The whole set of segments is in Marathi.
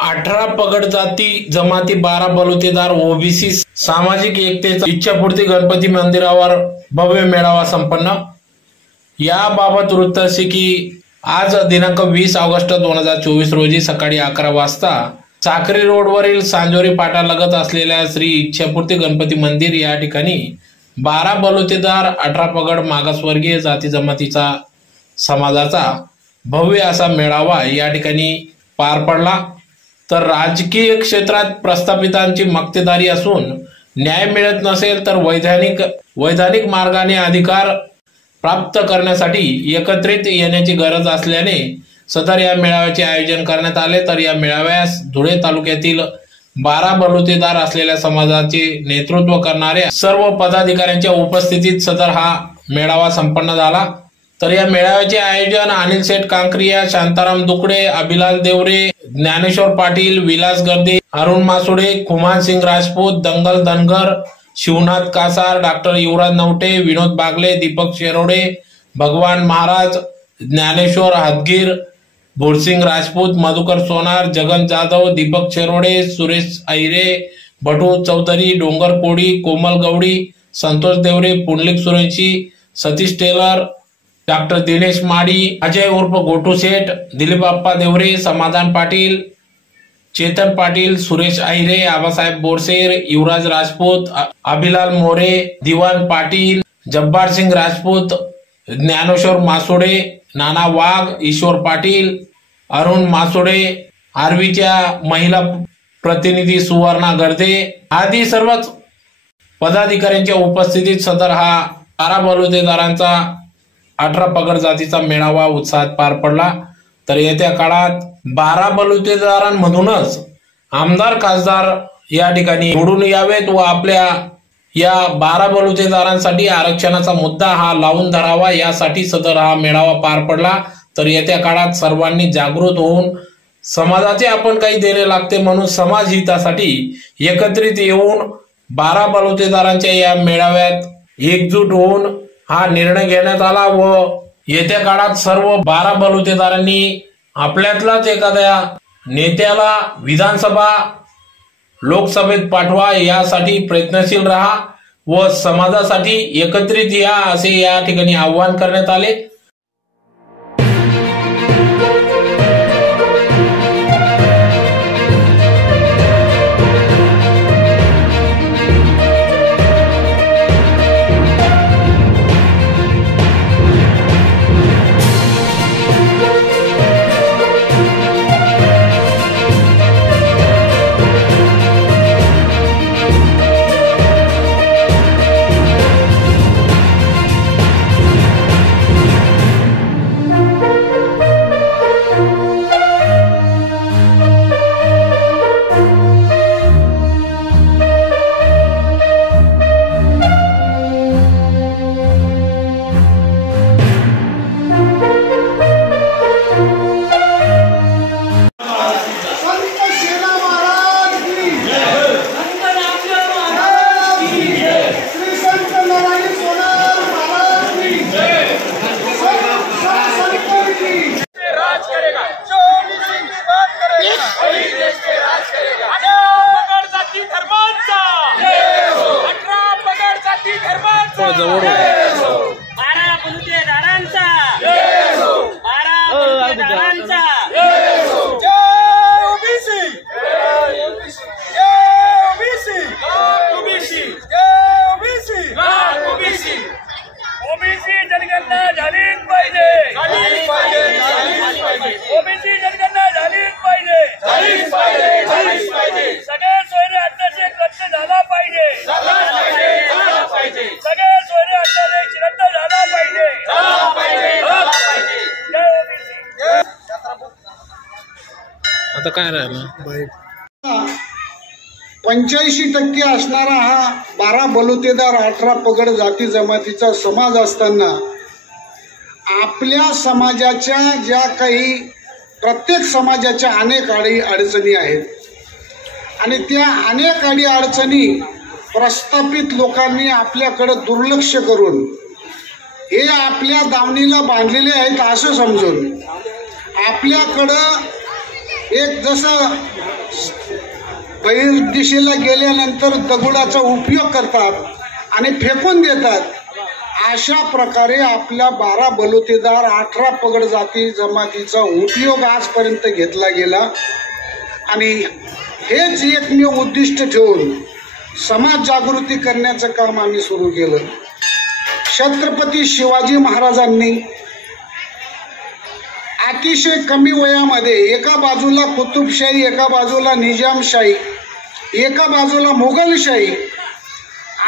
18 पगड जाती जमाती 12 बलुतेदार ओबीसी सामाजिक एकतेचा इच्छापूर्ती गणपती मंदिरावर भव्य मेळावा संपन्न। याबाबत वृत्त असे की आज दिनांक 20 ऑगस्ट 2024 रोजी सकाळी 11 वाजता साक्री रोडवरील सांजोरी फाटालगत असलेल्या श्री इच्छापूर्ती गणपती मंदिर या ठिकाणी 12 बलुतेदार 18 पगड मागासवर्गीय जाती जमातीचा समाजाचा भव्य असा मेळावा या ठिकाणी पार पडला। तर राजकीय क्षेत्रात प्रस्थापितांची मक्तेदारी असून न्याय मिळत नसेल तर वैधानिक मार्गाने अधिकार प्राप्त करण्यासाठी एकत्रित येण्याची गरज असल्याने सदर या मेळाव्याचे आयोजन करण्यात आले। तर या मेळाव्यास धुळे तालुक्यातील 12 बलुतेदार असलेल्या समाजाचे नेतृत्व करणाऱ्या सर्व पदाधिकाऱ्यांच्या उपस्थितीत सदर हा मेळावा संपन्न झाला। तर या मेळाव्याचे आयोजन अनिल शेठ कांकरिया, शांताराम दुकडे, अभिलाल देवरे, ज्ञानेश्वर पाटील, विलास गर्दे, अरुण मासुडे, खुमान सिंग राजपूत, दंगल धनगर, शिवनाथ कासार, डॉक्टर युवराज नवटे, विनोद बागले, दीपक शेरोडे, भगवान महाराज, ज्ञानेश्वर हदगीर, भोरसिंग राजपूत, मधुकर सोनार, जगन जाधव, दीपक शेरोडे, सुरेश अहिरे, भटू चौधरी, डोंगर कोडी, कोमल गवडी, संतोष देवरे, पुंडलिक सुरेशी, सतीश टेलर, डॉक्टर दिनेश माडी, अजय उर्फ गोटू शेठ, दिलीप अप्पा देवरे, समाधान पाटील, चेतन पाटील, सुरेश अहिरे, आबासाहेब बोरसेर, युवराज राजपूत, अभिलाल मोरे, दिवान पाटील, जब्बार सिंग राजपूत, ज्ञानेश्वर मासुडे, नाना वाघ, ईश्वर पाटील, अरुण मासुडे, आर्वीच्या महिला प्रतिनिधी सुवर्णा गर्दे आदी सर्वच पदाधिकाऱ्यांच्या उपस्थितीत सदर हा 12 बलुतेदारांचा 18 पगड जातीचा मेळावा उत्साहात पार पडला। तर येत्या काळात 12 बलुतेदारांमधूनच आमदार खासदार या ठिकाणी निवडून यावेत व आपल्या या 12 बलुतेदारांसाठी आरक्षणाचा मुद्दा हा लावून धरावा यासाठी सदर हा मेळावा पार पडला। तर येत्या काळात सर्वांनी जागृत होऊन समाजाचे आपण काही देणे लागते म्हणून समाज हितासाठी एकत्रित येऊन 12 बलुतेदारांच्या या मेळाव्यात एकजूट होऊन हा निर्णय घेण्यात आला व येत्या काळात सर्व 12 बलुतेदारांनी आपल्यातलाच एखाद्या नेत्याला विधानसभा लोकसभेत पाठवा यासाठी प्रयत्नशील राहा व समाजासाठी एकत्रित या असे या ठिकाणी आवाहन करण्यात आले। आता काय राहिलं 85% असणारा हा 12 बलुतेदार 18 पगड जाती जमातीचा समाज असताना आपल्या समाजाच्या ज्या काही प्रत्येक समाजाच्या अनेक अडचणी आहेत आणि त्या अनेक अडचणी प्रस्थापित लोकांनी आपल्याकडे दुर्लक्ष करून हे आपल्या दावणीला बांधलेले आहेत असं समजून आपल्याकडं एक जसं बहिर्दिशेला गेल्यानंतर दगडाचा उपयोग करतात आणि फेकून देतात, अशा प्रकारे आपल्या 12 बलुतेदार 18 पगड जाती जमातीचा उपयोग आजपर्यंत घेतला गेला। आणि हेच एकमेव उद्दिष्ट ठेवून समाज जागृती करण्याचं काम आम्ही सुरू केलं। छत्रपती शिवाजी महाराजांनी अतिशय कमी वयामध्ये एका बाजूला कुतुबशाही, एका बाजूला निजामशाही, एका बाजूला मुघलशाही,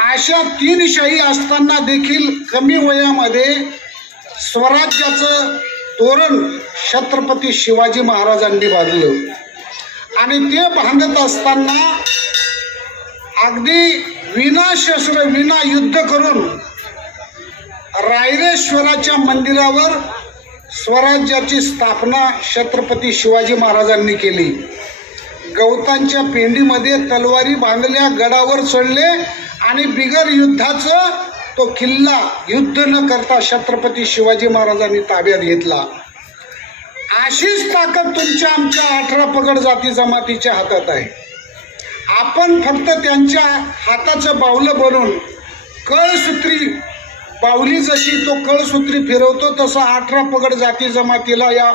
अशा 3 शाही असताना देखील कमी वयामध्ये स्वराज्याचं तोरण छत्रपती शिवाजी महाराजांनी बांधलं। आणि ते बांधत असताना अगदी विना शस्त्र विना युद्ध करून रायरेश्वराच्या मंदिरावर स्वराज्याची स्थापना छत्रपती शिवाजी महाराजांनी केली। गवतांच्या पेंडीमध्ये तलवारी बांधल्या, गडावर चढले आणि बिगर युद्धाचं तो किल्ला युद्ध न करता छत्रपती शिवाजी महाराजांनी ताब्यात घेतला। अशीच ताकद तुमच्या आमच्या 18 पगड जाती जमातीच्या हातात आहे। आपण फक्त त्यांच्या हाताचं बावलं बनून कळसूत्री बावली जशी तो कळसूत्री फिरवतो तसं 18 पगड जाती जमातीला या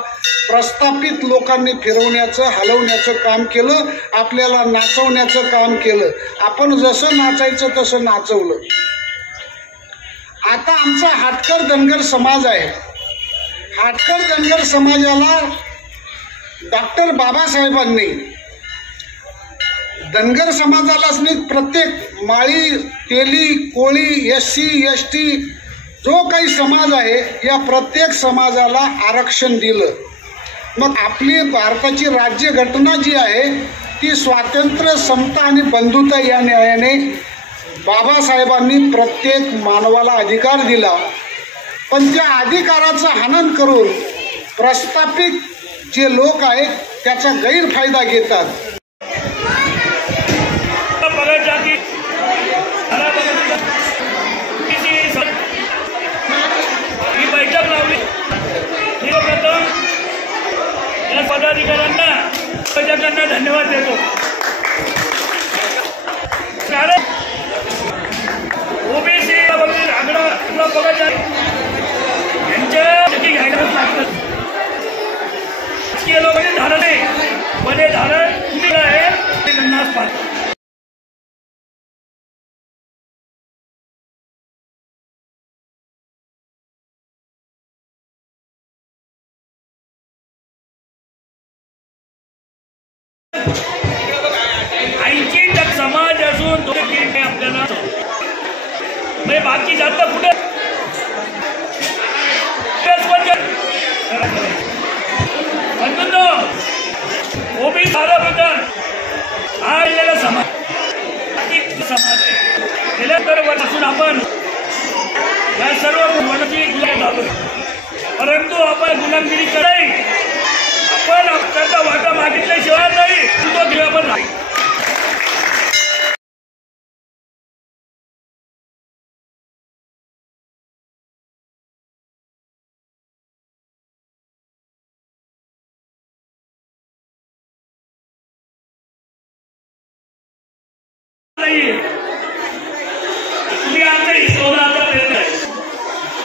प्रस्थापित लोकांनी फिरवण्याचं हलवण्याचं काम केलं, आपल्याला नाचवण्याचं काम केलं। आपण जसं नाचायचं तसं नाचवलं। आता आमचा हाटकर धनगर समाज आहे। हाटकर धनगर समाजाला डॉक्टर बाबासाहेबांनी धनगर समाजालाच नाही, प्रत्येक माळी, तेली, कोळी, SC ST जो काही समाज आहे या प्रत्येक समाजाला आरक्षण दिलं। मग आपली भारताची राज्यघटना जी आहे ती स्वातंत्र्य, समता आणि बंधुता या न्यायाने बाबासाहेबांनी प्रत्येक मानवाला अधिकार दिला। पण त्या अधिकाराचं हनन करून प्रस्थापित जे लोक आहेत त्याचा गैरफायदा घेतात। पदाधिकाऱ्यांना धन्यवाद देतो। ओबीसी आग्रह बघायचा यांच्या घ्यायला लागतं। राजकीय लोकांनी धारण आहे, मध्ये धारण तुम्ही आहे 50 समाज असून आपल्याला बाकी जात कुठे ओबी साराबद्दल हा समाज आहे। गेल्या तर वर्षापासून आपण या सर्व गुन्ह्यांची गुलाम झालो, परंतु आपण गुलामगिरी कराई, आपण त्याचा वाटा मागितल्याशिवाय नाही तो दिला पण नाही। तुम्ही आता हिशोबाचा प्रयत्न आहे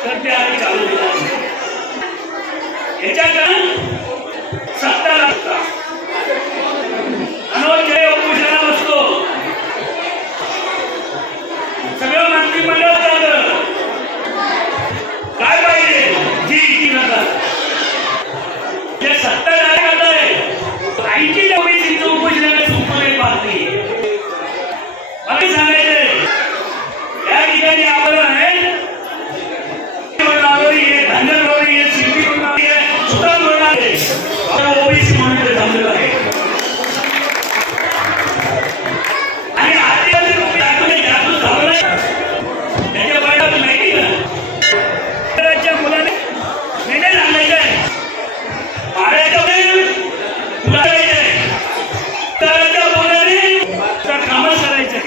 तर ते आम्ही चालू केला। याच्यात सत्ता लागता अनोखे उपोषणा बसतो, सगळं मंत्रिमंडळ झालं, काय पाहिजे जी जे सत्ता जाहीर आहे 80 ओबीसीचं उपोषणाला सुपले पाहते। आम्ही सांगायचे या ठिकाणी आपण आहे धनगरवाडी आहे, शिल्पी बनवली आहे, सुतार बनवली आहे, ओबीसी म्हणून थांबलेलं आहे। आणि आदिवासी लोक जागृत झालं नाही त्याच्या बाहेर माहिती ना मुलाने मेंढे सांगायचे आहे, पाड्याच्या मुलाने कामं करायचे।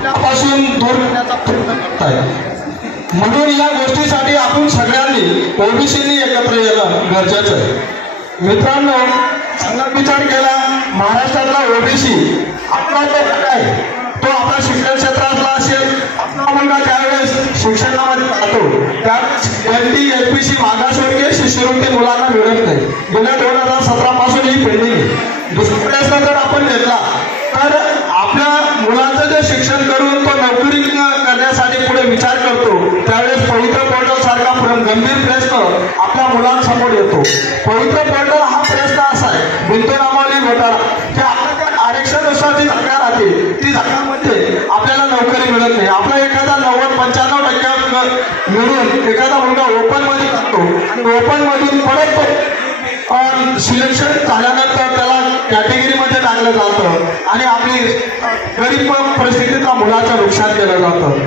आपल्यापासून दूर करण्याचा प्रयत्न करत आहे. म्हणून या गोष्टीसाठी आपण सगळ्यांनी ओबीसीनी एकत्र येणं गरजेचं आहे. मित्रांनो, चांगला विचार केला, महाराष्ट्रातला ओबीसी आपला तो आहे, तो आपला शिक्षण क्षेत्रातला असेल, आपला मुलगा ज्यावेळेस शिक्षणामध्ये जातो त्यावेळेस NT-LPC मागासवर्गीय शिष्यवृत्ती मुलांना मिळत नाही. गेल्या 2017 पासून ही पेंडिंग आहे. दुसरा प्रश्न जर आपण घेतला तर आपल्या मुलांचं जे शिक्षण करून तो नोकरी करण्यासाठी पुढे विचार करतो त्यावेळेस पवित्र पोर्टल सारखा गंभीर प्रश्न आपल्या मुलांसमोर येतो. पवित्र पोर्टल हा प्रश्न असा आहे, बिंदुनामावली घोटाळा, की आपल्या आरक्षणानुसार जी जागा राहते ती जागांमध्ये आपल्याला नोकरी मिळत नाही. आपला एखादा 90-95% मिळून एखादा मुलगा ओपन मध्ये जातो आणि ओपन मधून परत सिलेक्शन झाल्यानंतर त्याला कॅटेगरीमध्ये टाकलं जातं आणि आपली गरीब परिस्थितीचा मुलाचं नुकसान केलं जातं.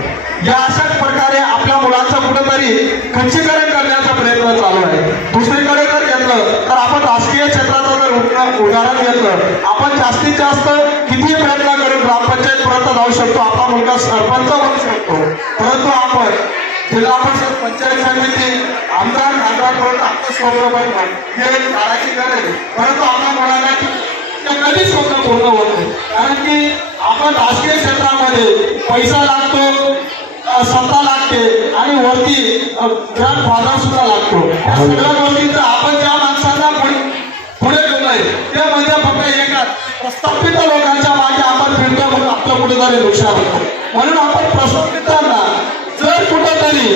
या अशाच प्रकारे आपल्या मुलांचं कुठंतरी खच्चीकरण करण्याचा प्रयत्न चालू आहे. दुसरीकडे जर घेतलं तर आपण राजकीय क्षेत्राचं जर उदाहरण घेतलं, आपण जास्तीत जास्त किती प्रयत्न करून ग्रामपंचायत पर्यंत जाऊ शकतो, आपला मुलगा सरपंच होऊ शकतो, परंतु आपण जिल्हा परिषद, पंचायत समिती, आमदार, खासदार आपलं स्वप्न हे करायची गरज, परंतु आपल्या मुलांना कधीच स्वप्न पूर्ण होत नाही. कारण की आपण राजकीय क्षेत्रामध्ये पैसा लागतो, सत्ता लागते आणि वरती ग्रँडफादर सुद्धा लागतो. या सगळ्या गोष्टींचा आपण ज्या माणसांना पुढे ठेवलंय ते म्हणजे फक्त एकाच प्रस्थापित लोकांच्या मागे आपण फिरतो म्हणून आपलं कुठेतरी नुकसान होतं. म्हणून आपण प्रस्थापितांना जर कुठेतरी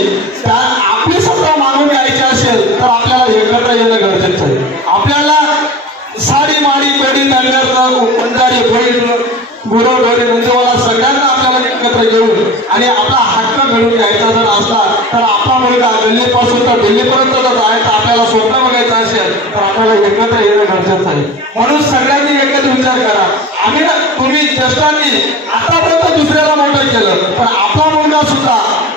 आपली सत्ता मागून घ्यायची असेल तर आपल्याला एकत्र येणं गरजेचं आहे. आपल्याला साडी माडी कोडी नगर बंजारी बैल गुरव ढोरे नंदीवाला सगळ्यांना आपल्याला एकत्र घेऊन आणि आपला हक्क मिळवून घ्यायचा जर असला तर आपला मुलगा दिल्लीपासून तर दिल्लीपर्यंत जर जायचं आपल्याला स्वप्न बघायचं असेल तर आपल्याला एकत्र येणं गरजेचं आहे. म्हणून सगळ्यांनी एकत्र विचार करा. तुम्ही ज्येष्ठांनी आतापर्यंत दुसऱ्याला मोठं केलं, पण आपला मुलगा सुद्धा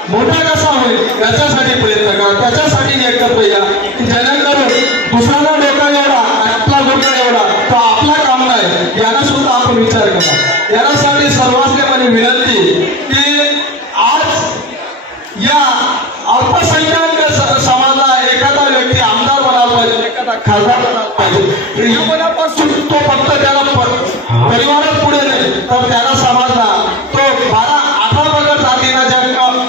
मोठा कसा होईल याच्यासाठी प्रयत्न करा, त्याच्यासाठी एकत्र या, जेणेकरून दुसऱ्याला डोका एवढा आणि आपला डोका एवढा तो आपला काम नाही याला सुद्धा आपण विचार करा. यासाठी सर्वांनी माझी विनंती की आज या अल्पसंख्याक समाजाला एखादा व्यक्ती आमदार बनायला पाहिजे, एखादा खासदार बनायला पाहिजे. या मनापासून तो फक्त त्याला परिवारात पुढे नाही तर त्याला समाजला तो 12-18 पगड जातीला ज्या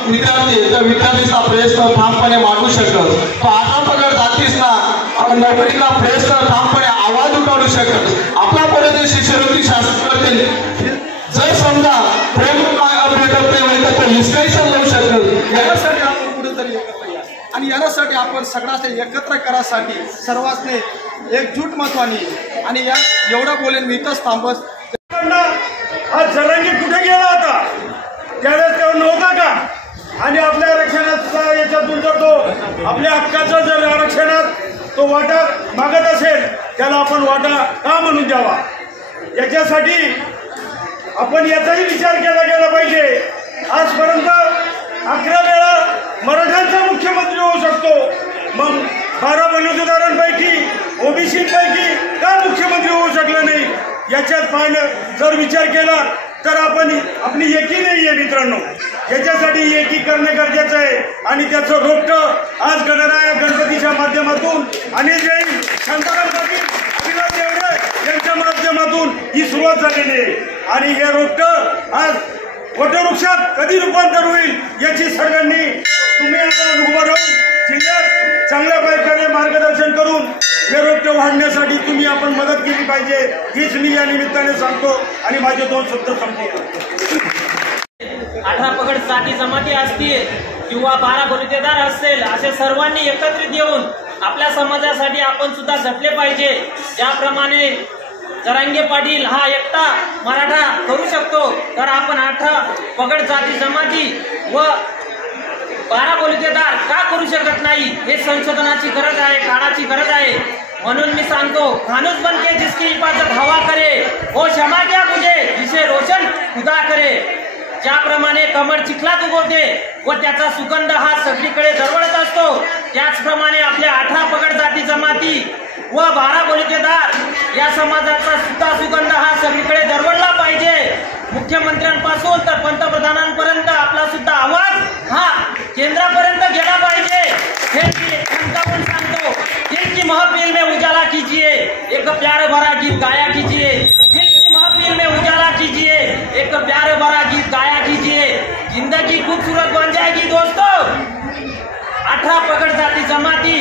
विद्यार्थीचा प्रयत्न ठामपणे मांडू शकत, तो 18 पगड जातीसना नोकरीला प्रयत्न ठामपणे आवाज उठवू शकत. आपला पुढे जे शिष्यवृत्ती शासन करतील जर समजा प्रेम भेटत नाही तर तो हिसकाईचा लावू शकत. यासाठी आपण कुठेतरी एकत्र या आणि यासाठी आपण सगळ्यांचे एकत्र करासाठी सर्वांनी एकजूट महत्वानी आणि या एवढं बोलेन मी इथंच थांबत. आज जरांगी कुठे गेला होता त्यावेळेस तेव्हा नव्हता का? आणि आपल्या आरक्षणाचा याच्यातून जर तो आपल्या हक्काचा जर आरक्षणात तो वाटा मागत असेल त्याला आपण वाटा का म्हणून द्यावा, याच्यासाठी आपण याचाही विचार केला गेला पाहिजे. आजपर्यंत 11 वेळा मराठ्यांचा मुख्यमंत्री होऊ शकतो, मग 12 बलुतेदारांपैकी ओबीसीपैकी का मुख्यमंत्री होऊ शकला नाही? याच्यात पाहिलं जर विचार केला तर आपण आपली एकी नाही आहे मित्रांनो. याच्यासाठी एकी करणं गरजेचं आहे आणि त्याचं रोपटं आज गणपतीच्या माध्यमातून अनिल जैन, शांताराम पाटील, अविनाश देवरे यांच्या माध्यमातून ही सुरुवात झालेली आहे. आणि हे रोपटं आज वटवृक्षात कधी रूपांतर होईल याची सर्वांनी तुम्ही आता उभं राहून जिल्ह्यात चांगल्या प्रकारे मार्गदर्शन करून हे रोपटे वाढण्यासाठी तुम्ही आपण मदत केली पाहिजे हीच मी या निमित्ताने सांगतो आणि माझे 2 शब्द संपतो. 18 पगड जाती जमाती असतील किंवा 12 बलुतेदार असतील असे सर्वांनी एकत्रित येऊन आपल्या समाजासाठी आपण सुद्धा झटले पाहिजे. ज्याप्रमाणे जरांगे पाटील हा एकटा मराठा करू शकतो तर आपण 18 पगड जाती जमाती व 12 बलुतेदार का करू शकत नाही? हे संशोधनाची गरज आहे, काळाची गरज आहे. म्हणून मी सांगतो, खानुस बनके जिसकी हिफाजत हवा करे वो क्षमा क्या मुझे जिसे रोशन खुदा करे. ज्याप्रमाणे कमळ चिखलात उगवते व त्याचा सुगंध हा सगळीकडे दरवळत असतो, त्याचप्रमाणे आपल्या 18 पगड जाती जमाती व 12 बलुतेदार या समाजाचा सुद्धा सुगंध हा सगळीकडे दरवळला पाहिजे. मुख्यमंत्र्यांपासून तर पंतप्रधानांपर्यंत आपला सुद्धा आवाज हा केंद्रापर्यंत गेला पाहिजे हे मी ठणकावून सांगतो। दिल की महफिल में उजाला कीजिए, एक प्यार भरा गीत गाया कीजिए। दिल की महफिल में उजाला कीजिए, एक प्यार भरा गीत गाया कीजिए। जिंदगी खूबसूरत बन जाएगी दोस्तों। 18 पकड़ जाति जमाती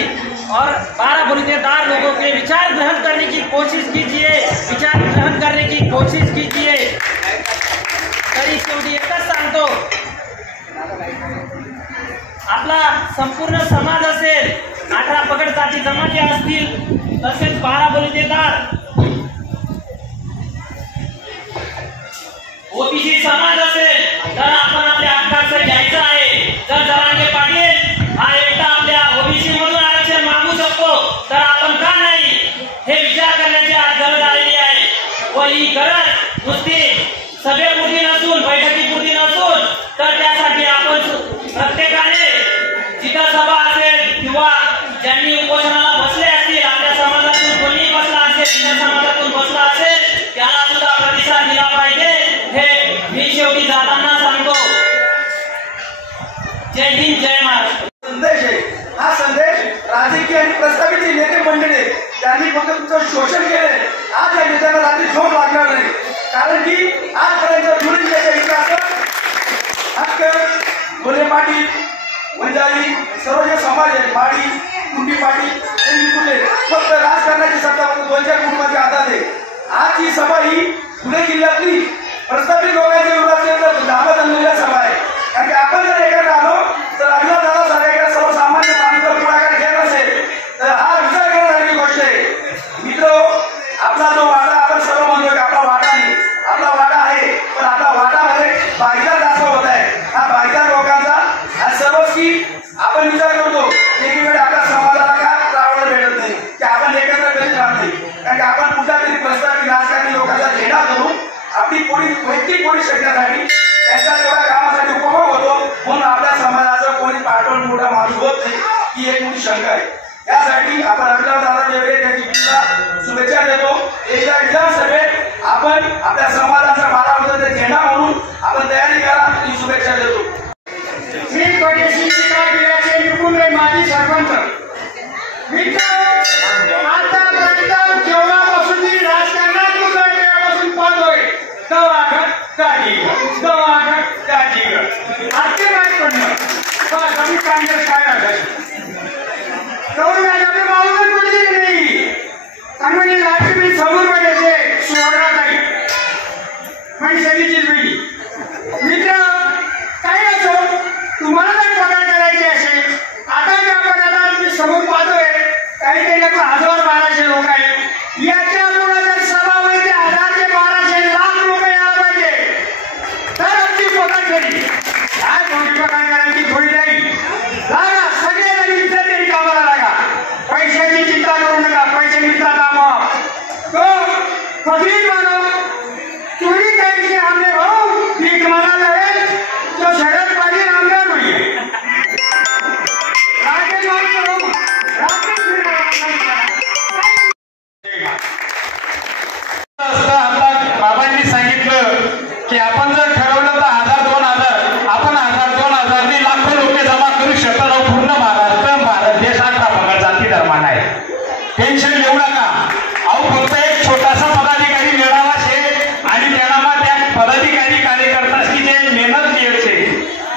और 12 बलुतेदार लोगों के विचार ग्रहण करने की कोशिश कीजिए, विचार ग्रहण करने की कोशिश कीजिए। तरी शेवटी एकच सांगतो, आपला संपूर्ण समाज असेल, 18 पकड जाती जमाती असतील, तसेच 12 बलुतेदार ओबीसी समाज असेल, तर आपण आपल्या हक्काचं घ्यायचं आहे। जर जरांगे पाटील हा एकटा आपल्या ओबीसी मधून आरक्षण मागू शकतो, तर आपण का नाही, हे विचार करण्याची आज गरज आलेली आहे। व ही गरज नुसती सभेपुरती नसून, बैठकीपुरती नसून, तर त्यासाठी आपण प्रत्येकाने जिथं सभा असेल किंवा ज्यांनी उपोषणाला बसले असतील, आपल्या समाजातून कोणी बसला असेल, इतर समाजातून बसला असेल, त्याला सुद्धा प्रतिसाद दिला पाहिजे, हे मी शेवटी जाताना सांगतो। जय हिंद, जय महाराष्ट्र। संदेश आहे, हा संदेश राजकीय आणि प्रस्तावित नेते मंडळी त्यांनी फक्त तुमचं शोषण केलंय। आज या नेत्यांना रात्री झोप लागणार नाही, कारण की आजपर्यंत मुलींच्या इतिहासात हक्क मुले पाटील वंजारी सर्व जे समाज आहे, माडी कुंडी पाटील हे फक्त राजकारणाची सत्ता फक्त 2-4 कुटुंबाचे आधार आहे। आज ही सभा ही पुणे जिल्ह्यातली प्रस्तावित लोकांच्या विरोधात दावा आणलेल्या सभा आहे, कारण की आपण जर एखादा आलो तर अण्णा दादा साहेब सर्वसामान्य माणसाचा पुढाकार घेत असेल तर हा विचार करण्यासारखी गोष्ट आहे। मित्र, आपला जो वाडा, आपण सर्व म्हणतो की आपला वाडा नाही, आपला वाडा आहे, पण आपला वाडामध्ये भागीदार जास्त होत आहे। हा भागीदार लोकांचा हा सर्वच की आपण विचार करतो एकीकडे आपल्या समाजाला का रावण भेटत नाही, की आपण एकत्र कधी राहत नाही, कारण की आपण कुठल्या तरी प्रस्तावित राजकारणी लोकांचा झेंडा धरून आपली वैयक्तिक पोळी शकण्यासाठी त्यांच्या तेवढ्या कामासाठी उपभोग होतो, म्हणून आपल्या समाजाचं कोणी पाठवून मोठा माणूस होत नाही, ही एक मोठी शंका आहे। त्यासाठी आपण अभिनव दादा देवरे त्यांची शुभेच्छा देतो। एकदा विधानसभेत आपण आपल्या समाजाचा मारा होता ते झेंडा म्हणून आपण तयारी करा, ही शुभेच्छा देतो। मी परदेशी जिल्ह्याचे निपुण माजी सरपंच मित्र, आतापर्यंत जेव्हापासून मी राजकारणात उतरल्यापासून पाहतोय दवाखान्यात आजचे काय पडलं बस आम्ही काँग्रेस काय तेवढं आपल्या माऊन पडली नाही, आणि म्हणजे लाठी मी समोर पाहिजे सुवर्णाताई सगळीचीच वेगळी मित्र। काय असो, तुम्हाला जर पगार करायचे असेल, आता जे आपण आता मी समोर पाहतोय काहीतरी आपण 1000-1200 लोक आहेत, याच्या पुढे जर सभा होईल 1000 ते 1200 लाख लोक यायला पाहिजे, तर आमची पगार करी काय थोडी पगार करायची थोडी नाही लागा, सगळ्यांना मित्र तरी कामाला लागा, पैशाची चिंता करू नका, पैसे मित्रा कामा तो कधी मानो चोरी करेंगे हमने भाऊ भीख मांगा लगे तो शरद पाजी आमदार हुई है बाबांनी सांगितलं की आपण जर ठरवलं तर 1000-2000 आपण 1000-2000 लाखो लोक जमा करू शकतो पूर्ण भारत देश 18 पगड जाती धर्माना आहे। टेन्शन घेऊ नका, अहो फक्त एक छोटासा पदाधिकारी मेळावा छे आणि त्याला त्या पदाधिकारी कार्यकर्त्याची जे मेहनत घ्यायचे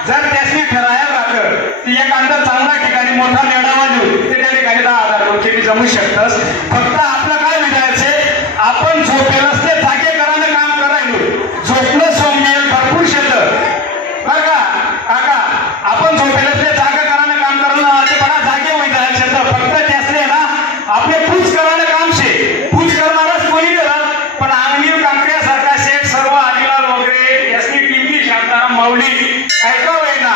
जर त्यासनी ठरायला लागलं ती एक अंदर चांगल्या ठिकाणी मोठा मेळावा देऊ ते त्या ठिकाणी 10,000 लोक जमू शकतात। फक्त आपलं काय विचारायचंय, आपण झोपेलच ते जागे करायला काम करायलो, झोपलं सोमेल भरपूर शेतं बरं का काका, आपण झोपेलच ते जागा करायला काम करायला ते बघा जागे होईल शेतं, फक्त त्यासले ना आपले पूज करायला काम शे, पूज करणारच कोणी करत, पण अंगणीव कांकड्यासारखा शेठ सर्व आदिलाल वगैरे यासनी टिंबी शांताराम माऊली ऐकावं ना,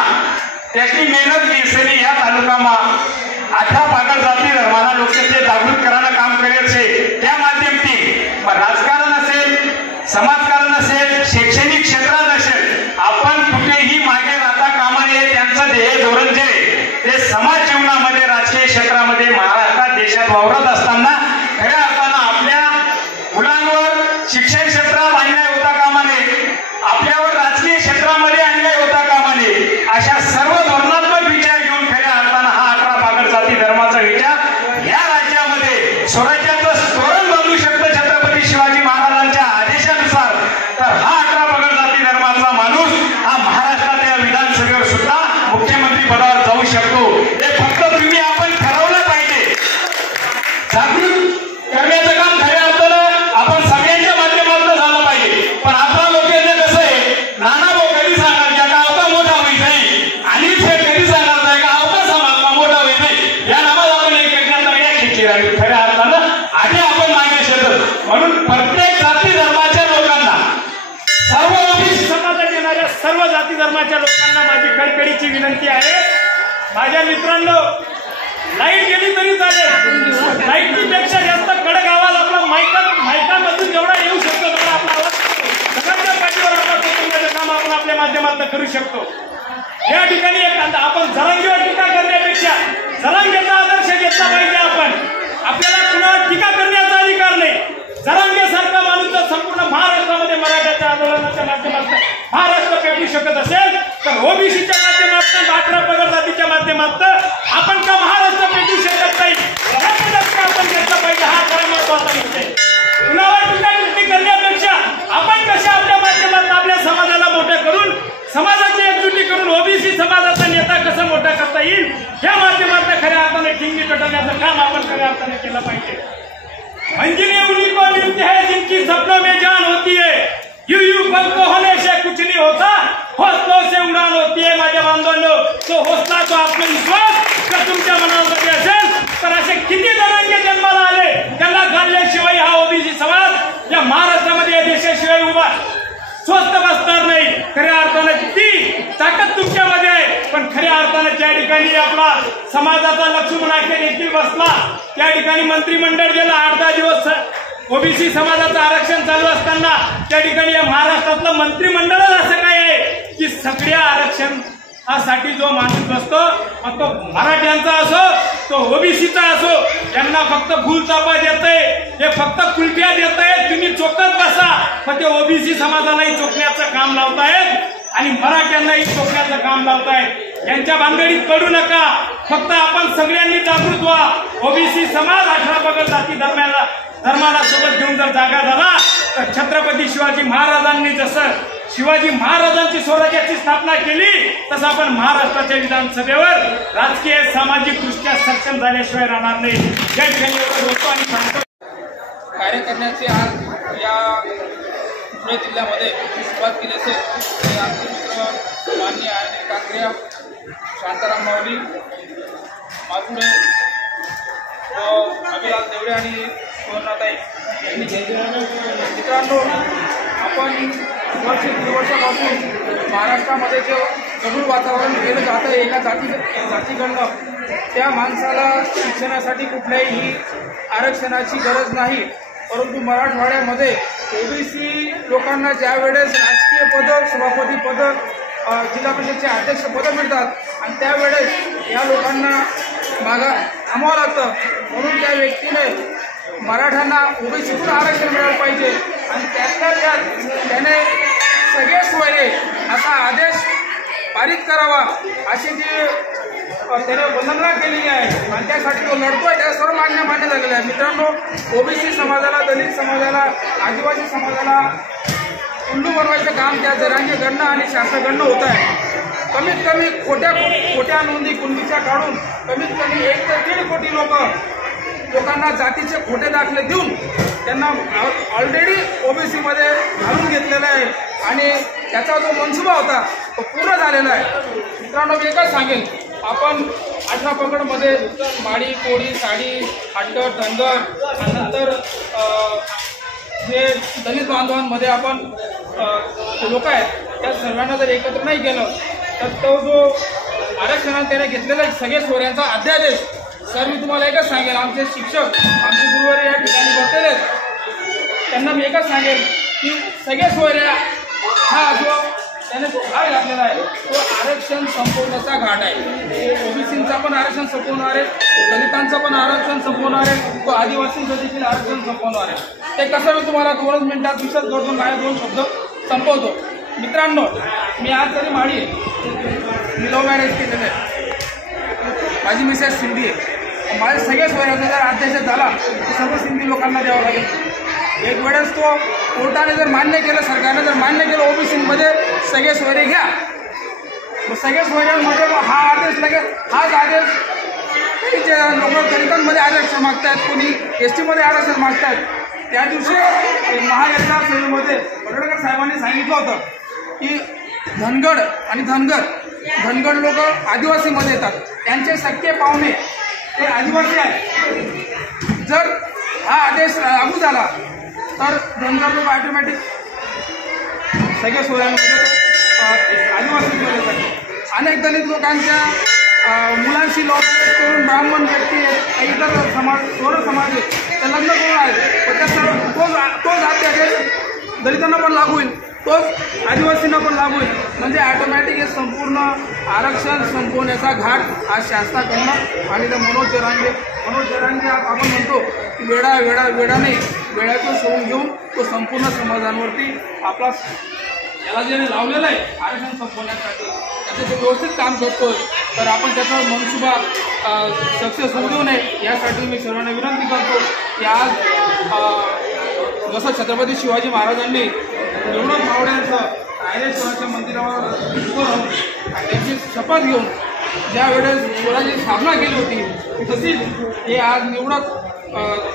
त्याची मेहनत दिसली ह्या तालुकामा 18 पागड जाती धर्माना लोक ते जागृत करायला काम करायचे, त्या माध्यमातून राजकारण असेल, समाजकारण असेल, शैक्षणिक क्षेत्रात असेल, आपण कुठेही मागे राहता कामा नये। त्यांचं ध्येय धोरण जे ते समाज जीवनामध्ये, राजकीय क्षेत्रामध्ये, महाराष्ट्रात, देशात वावरत असताना खऱ्या अर्थानं आपल्या मुलांवर शिक्षण क्षेत्रात अन्याय होता कामा नये। धर्माच्या लोकांना माझी कळकळीची विनंती आहे, माझ्या मित्रांनो, लाईट गेली तरी चालेल, लाईटपेक्षा जास्त कडक आवाज आपला मायकामधून जेवढा येऊ शकतो तेवढा आपला आवाज सगळ्यांच्या पाठीवर आपलं कुटुंबाचं काम आपण आपल्या माध्यमातून करू शकतो. या ठिकाणी आपण जरांगीवर टीका करण्यापेक्षा जरांगेचा आदर्श घेतला पाहिजे. आपल्याला कुणावर टीका करण्याचा अधिकार नाही. जरांगेसारखा माणूस जर संपूर्ण महाराष्ट्रामध्ये मराठ्याच्या आंदोलनाच्या माध्यमातून महाराष्ट्र पेटू शकत असेल तर ओबीसीच्या माध्यमातून 18 पगड जातीच्या माध्यमातून आपण का महाराष्ट्र पेटू शकत नाही, याचा लक्ष आपण घेतला पाहिजे. हा खरा महत्वाचा विषय. कुणावर टीका करण्यापेक्षा आपण कशा आपल्या माध्यमातून आपल्या समाजाला मोठं करून समाजाची एकजुटी करून ओबीसी समाजाचा नेता कसा मोठा करता येईल या माध्यमातून खऱ्या अर्थाने ठिंगी पेटवण्याचं काम आपण खऱ्या अर्थाने केलं पाहिजे. मंजिलें उन्हीं को मिलती है जिनकी सपनों में जान होती है. यू पंख होने से कुछ नहीं होता, हौसलों से उड़ान होती है. माझ्या बांधवांनो, तो हौसला तो आत्मविश्वास जर तुमच्या मनामध्ये असेल तर असे किती जणांचे जन्माला आले त्यांना घालल्याशिवाय हा ओबीसी समाज या महाराष्ट्रामध्ये या देशाशिवाय उभा स्वस्त बसणार नाही. खऱ्या अर्थानं ती ताकद तुमच्यामध्ये आहे. पण खऱ्या अर्थानं ज्या ठिकाणी आपला समाजाचा लक्ष्मण आखे देखील बसला, त्या ठिकाणी मंत्रिमंडळ गेला. 8-10 दिवस ओबीसी समाजाचं आरक्षण चालू असताना त्या ठिकाणी या महाराष्ट्रातलं मंत्रिमंडळच असं काय आहे की सगळ्या आरक्षणासाठी जो माणूस बसतो, मग तो मराठ्यांचा असो तो ओबीसीचा असो, यांना फक्त फुलचापा देतय, हे फक्त कुलट्या देतय, तुम्ही चोखत बसा. पण ते ओबीसी समाजालाही चोखण्याचं काम लावतायत आणि मराठ्यांनाही चोखण्याचं काम लावतायत. यांच्या भानगडीत पडू नका. फक्त आपण सगळ्यांनी जागृत व्हा. ओबीसी समाज 18 पगड जाती धर्माला सोबत घेऊन जर जागा झाला तर छत्रपती शिवाजी महाराजांनी जसं शिवाजी महाराजांची स्वराज्याची स्थापना केली तसं आपण महाराष्ट्राच्या विधानसभेवर राजकीय सामाजिक दृष्ट्या सक्षम झाल्याशिवाय राहणार नाही. या ठिकाणी होतो आणि सांगतो. कार्य करण्याचे आज या धुळे जिल्ह्यामध्ये सुरुवात केली असेल. आमचे मित्र माननीय अनिल काकरिया, शांताराम माऊली, माधुरे व अभिलाल देवडे आणि सुवर्णाताई यांनी केले. मित्रांनो, आपण वर्ष 2 वर्षापासून महाराष्ट्रामध्ये जे गढूळ वातावरण केलं जातं एका जातीकडनं, त्या माणसाला शिक्षणासाठी कुठल्याही आरक्षणाची गरज नाही. परंतु मराठवाड्यामध्ये ओबीसी लोकांना ज्या वेळेस राजकीय पदं, सभापती पदं, जिल्हा परिषदचे अध्यक्ष पदं मिळतात आणि त्यावेळेस या लोकांना मागा थांबावं लागतं. म्हणून त्या व्यक्तीने मराठ्यांना ओबीसीतून आरक्षण मिळालं पाहिजे आणि त्यातल्या त्यात त्याने सगळे सोयरे असा आदेश पारित करावा अशी जी त्याने वंदना केलेली आहे आणि त्यासाठी तो लढतोय. त्या सर्व मान्य झालेलं आहे. मित्रांनो, ओबीसी समाजाला, दलित समाजाला, आदिवासी समाजाला उल्लू बनवायचं काम त्या जरांगेकडनं आणि शासनाकडनं होत आहे. कमीत कमी खोट्या नोंदी कुणबीच्या काढून कमीत कमी 1 ते 1.5 कोटी लोकांना जातीचे खोटे दाखले देऊन त्यांना ऑलरेडी ओबीसीमध्ये घालून घेतलेला आहे आणि त्याचा जो मनसुबा होता तो पूर्ण झालेला आहे. मित्रांनो, मी एकच सांगेन, आपण 18 पगडमध्ये माडी, कोळी, साडी, हाटकर, धनगर, नंतर जे दलित बांधवांमध्ये आपण लोक आहेत त्या सर्वांना जर एकत्र नाही केलं तर तो जो आरक्षणाने त्याने घेतलेला सगळे सोयऱ्यांचा अध्यादेश, सर मी तुम्हाला एकच सांगेल, आमचे शिक्षक, आमचे गुरुवारी या ठिकाणी बसलेले त्यांना मी एकच सांगेल की सगळे सोयऱ्या हा जो त्याने तो घाट घातलेला आहे तो आरक्षण संपवण्याचा घाट आहे. ओबीसींचा पण आरक्षण संपवणार आहे, दलितांचं पण आरक्षण संपवणार आहे, तो आदिवासींचं देखील आरक्षण संपवणार आहे. ते कसं मी तुम्हाला 2 मिनिटात विशद करतो, माझे 2 शब्द संपवतो. मित्रांनो, मी आज तरी माडी आहे, मी लव्ह मॅरेज केलेलं आहे, माझी मिसेस सिंधी आहे. माझे सगळे सोयऱ्याचा जर अध्यक्ष झाला तर सर्व सिंधी लोकांना द्यावं लागेल. एक वेळेस तो कोर्टाने जर मान्य केलं, सरकारने जर मान्य केलं ओबीसीमध्ये सगळे सोयरे घ्या, मग सगळे सोयऱ्यांमध्ये हा आदेश लगेच हाच आदेश काही जे लोक दलितांमध्ये आरक्षण मागतात, कोणी एसटीमध्ये आरक्षण मागतात. त्या दिवशी महाविकासमध्ये पडळकर साहेबांनी सांगितलं होतं की धनगड आणि धनगड लोक आदिवासीमध्ये येतात, त्यांचे सख्खे पाहुणे ते आदिवासी आहेत. जर हा आदेश लागू झाला तर धनगर लोक ऑटोमॅटिक सगळ्या सोयऱ्यांमध्ये आदिवासी समाजासाठी अनेक दलित लोकांच्या मुलांशी लॉकडाऊन करून ब्राह्मण व्यक्ती आहेत, इतर समाज थोडं समाज आहेत, ते लग्न करून आहेत, पण त्या तोच अत्याचार दलितांना पण लागू होईल, तोच आदिवासींना पण लागू होईल. म्हणजे ऑटोमॅटिक हे संपूर्ण आरक्षण संपवण्याचा घाट आज शासनाकडनं आणि त्या मनोज जरांगे आपण म्हणतो की वेडा नाही, वेळाचं सोडून घेऊन तो संपूर्ण समाजांवरती आपला याला जे लावलेलं आहे आरक्षण संपवण्यासाठी त्याचं जे व्यवस्थित काम करतोय, तर आपण त्याचा मनसुबा सक्सेस होऊ देऊ नये यासाठी मी सर्वांना विनंती करतो की आज जसं छत्रपती शिवाजी महाराजांनी निवडक मावळ्यांचं रायरेश्वराच्या मंदिरावर उभं राहून त्यांची शपथ घेऊन ज्या वेळेस स्वराज्याची स्थापना केली होती, तशीच हे आज निवडक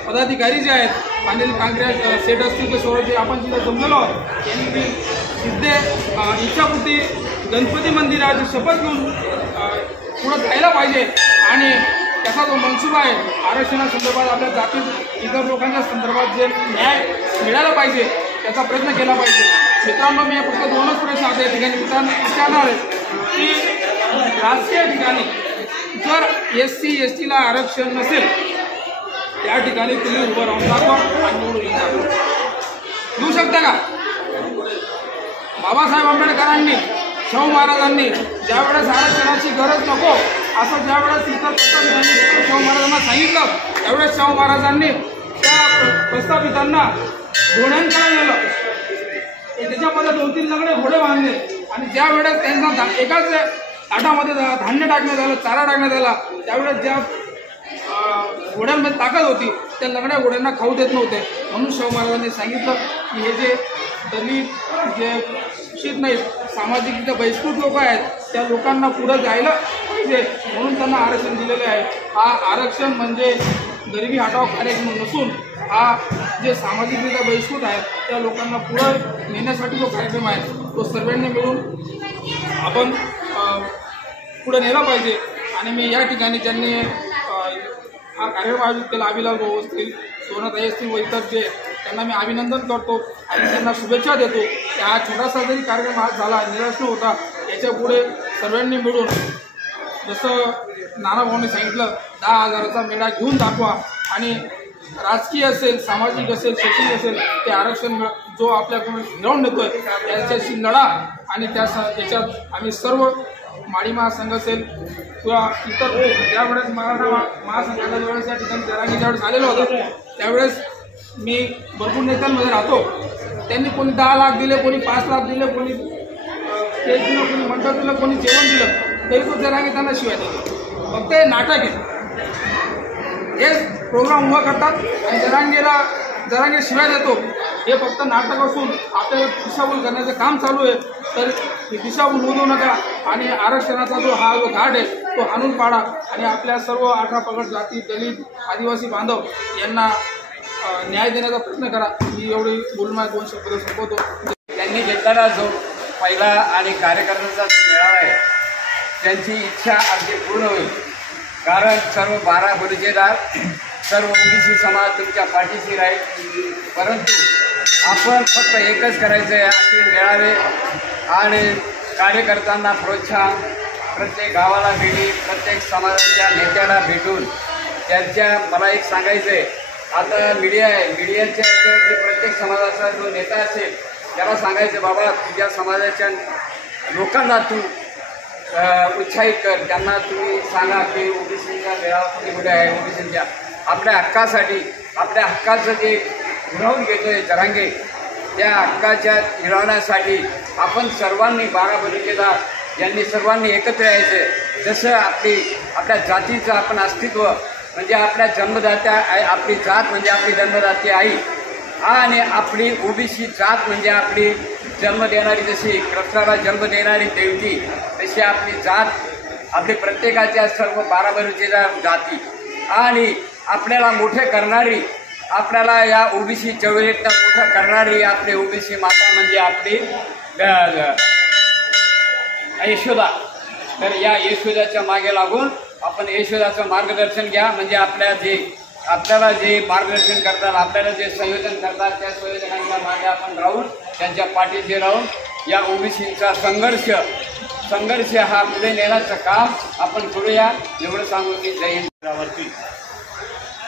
पदाधिकारी जे आहेत अनिल कांगरे सेठ असतील ते स्वराज्य आपण तिथं जमलेलो आहोत, यांनी तिथे इच्छापूर्ती गणपती मंदिराची शपथ घेऊन पुढं जायला पाहिजे आणि त्याचा जो मनसुबा आहे आरक्षणासंदर्भात आपल्या जातीत इतर लोकांच्या संदर्भात जे न्याय मिळाला पाहिजे त्याचा प्रयत्न केला पाहिजे. मित्रांनो, मी फक्त दोनच प्रश्न आता या ठिकाणी विचारणार आहे की राजकीय ठिकाणी जर SC/ST ला आरक्षण नसेल त्या ठिकाणी तुम्ही उभं राहून दाखवा आणि निवडून येऊ शकता का? बाबासाहेब आंबेडकरांनी शाहू महाराजांनी ज्यावेळेस आरक्षणाची गरज नको असं ज्यावेळेस इतर प्रस्थापितांनी शाहू महाराजांना सांगितलं, त्यावेळेस शाहू महाराजांनी त्या प्रस्थापितांना घोड्यांकडे नेलं, त्याच्यामध्ये 2-3 लंगडे घोडे बांधले आणि ज्या वेळेस त्यांना एकाच ताटामध्ये धान्य टाकण्यात आलं, चारा टाकण्यात आला, त्यावेळेस ज्या घोड्यांमध्ये ताकद होती त्या लंगड्या घोड्यांना खाऊ देत नव्हते. म्हणून शाहू महाराजांनी सांगितलं की हे जे दलित जे शिक्षित नाहीत, सामाजिकरित्या बहिष्कृत लोक आहेत, त्या लोकांना पुढं जायला पाहिजे म्हणून त्यांना आरक्षण दिलेले आहे. हा आरक्षण म्हणजे गरिबी हटाव कार्यक्रम नसून हा जे सामाजिकरित्या बहिष्कृत आहेत त्या लोकांना पुढं नेण्यासाठी जो कार्यक्रम आहे तो सर्वांनी मिळून आपण पुढे नेला पाहिजे. आणि मी या ठिकाणी ज्यांनी हा कार्यक्रम आयोजित केला, अभिलाल भाऊ असतील, सोनाताई असतील व इतर जे त्यांना मी अभिनंदन करतो आणि त्यांना शुभेच्छा देतो. हा छोटासा जरी कार्यक्रम आज झाला, निराश होता, याच्या पुढे सर्वांनी मिळून जसं नानाभाऊंनी सांगितलं 10,000चा मेळा घेऊन दाखवा आणि राजकीय असेल, सामाजिक असेल, शैक्षणिक असेल ते आरक्षण जो आपल्याकडून हिरावून देतोय त्याच्याशी लढा आणि त्याच्यात आम्ही सर्व माळी महासंघ असेल किंवा इतर ज्यावेळेस मराठा महासंघाच्या ज्यावेळेस या ठिकाणी जरांगी ज्यावेळेस आलेलो होतो त्यावेळेस मी भरपूर नेत्यांमध्ये राहतो. त्यांनी कोणी 10 लाख दिले, कोणी 5 लाख दिले, कोणी स्टेज दिलं, कोणी मंडप दिलं, कोणी जेवण दिलं, तरी तो जरांगी त्यांना शिवाय दिले. फक्त हे नाटक आहे, हे प्रोग्राम उभा करतात आणि जरांगी शिवाय देतो. हे फक्त नाटक असून आपल्याला दिशाभूल करण्याचं काम चालू आहे. तर ही दिशाभूल होऊ देऊ नका आणि आरक्षणाचा जो घाट आहे तो हाणून पाडा आणि आपल्या सर्व 18 पगड जाती, दलित, आदिवासी बांधव यांना न्याय देण्याचा प्रयत्न करा. ही एवढी बोलून 2 शब्द संपवतो. त्यांनी घेतलेला जो पहिला आणि कार्यकर्त्यांचा मेळावा आहे त्यांची इच्छा अगदी पूर्ण होईल. कारण सर्व 12 बलुतेदार, सर्व OBC समाज तुमच्या पाठीशी राहील. परंतु आपण फक्त एकच करायचं आहे, असे मेळावे आणि कार्यकर्त्यांना प्रोत्साहन, प्रत्येक गावाला भेटी, प्रत्येक समाजाच्या नेत्याला भेटून मला एक सांगायचं आहे. आता मीडिया आहे, मीडियाच्या याच्यावरती प्रत्येक समाजाचा जो नेता असेल त्याला सांगायचं, बाबा तुझ्या समाजाच्या लोकांना तू उत्साहित कर, त्यांना तुम्ही सांगा की OBCच्या मेळावा कुठे आहे, OBCच्या आपल्या हक्कासाठी, आपल्या हक्काचं जे हिरावून घेतोय जरांगे, त्या हक्काच्या हिरावण्यासाठी आपण सर्वांनी 12 बलुतेदार यांनी सर्वांनी एकत्र यायचं. जसं आपल्या जातीचं आपण अस्तित्व म्हणजे आपल्या जन्मदात्या, आपली जात म्हणजे आपली जन्मदाती आई आणि आपली OBC जात म्हणजे आपली जन्म देणारी, जशी कृष्णाला जन्म देणारी देवकी तशी आपली जात, आपली प्रत्येकाच्या सर्व 12 बलुतेदार जाती आणि आपल्याला मोठे करणारी, आपल्याला या OBC चळवळीतनं मोठं करणारी आपली OBC माता म्हणजे आपली यशोदा. तर या यशोदाच्या मागे लागून आपण यशोदाचं मार्गदर्शन घ्या. म्हणजे आपल्याला जे मार्गदर्शन करतात, आपल्याला जे संयोजन करतात त्या संयोजनांच्या मागे आपण राहून त्यांच्या पाठीशी राहून या ओबीसीचा संघर्ष हा पुढे नेण्याचं काम आपण करूया एवढं सांगून मी जय हिंद.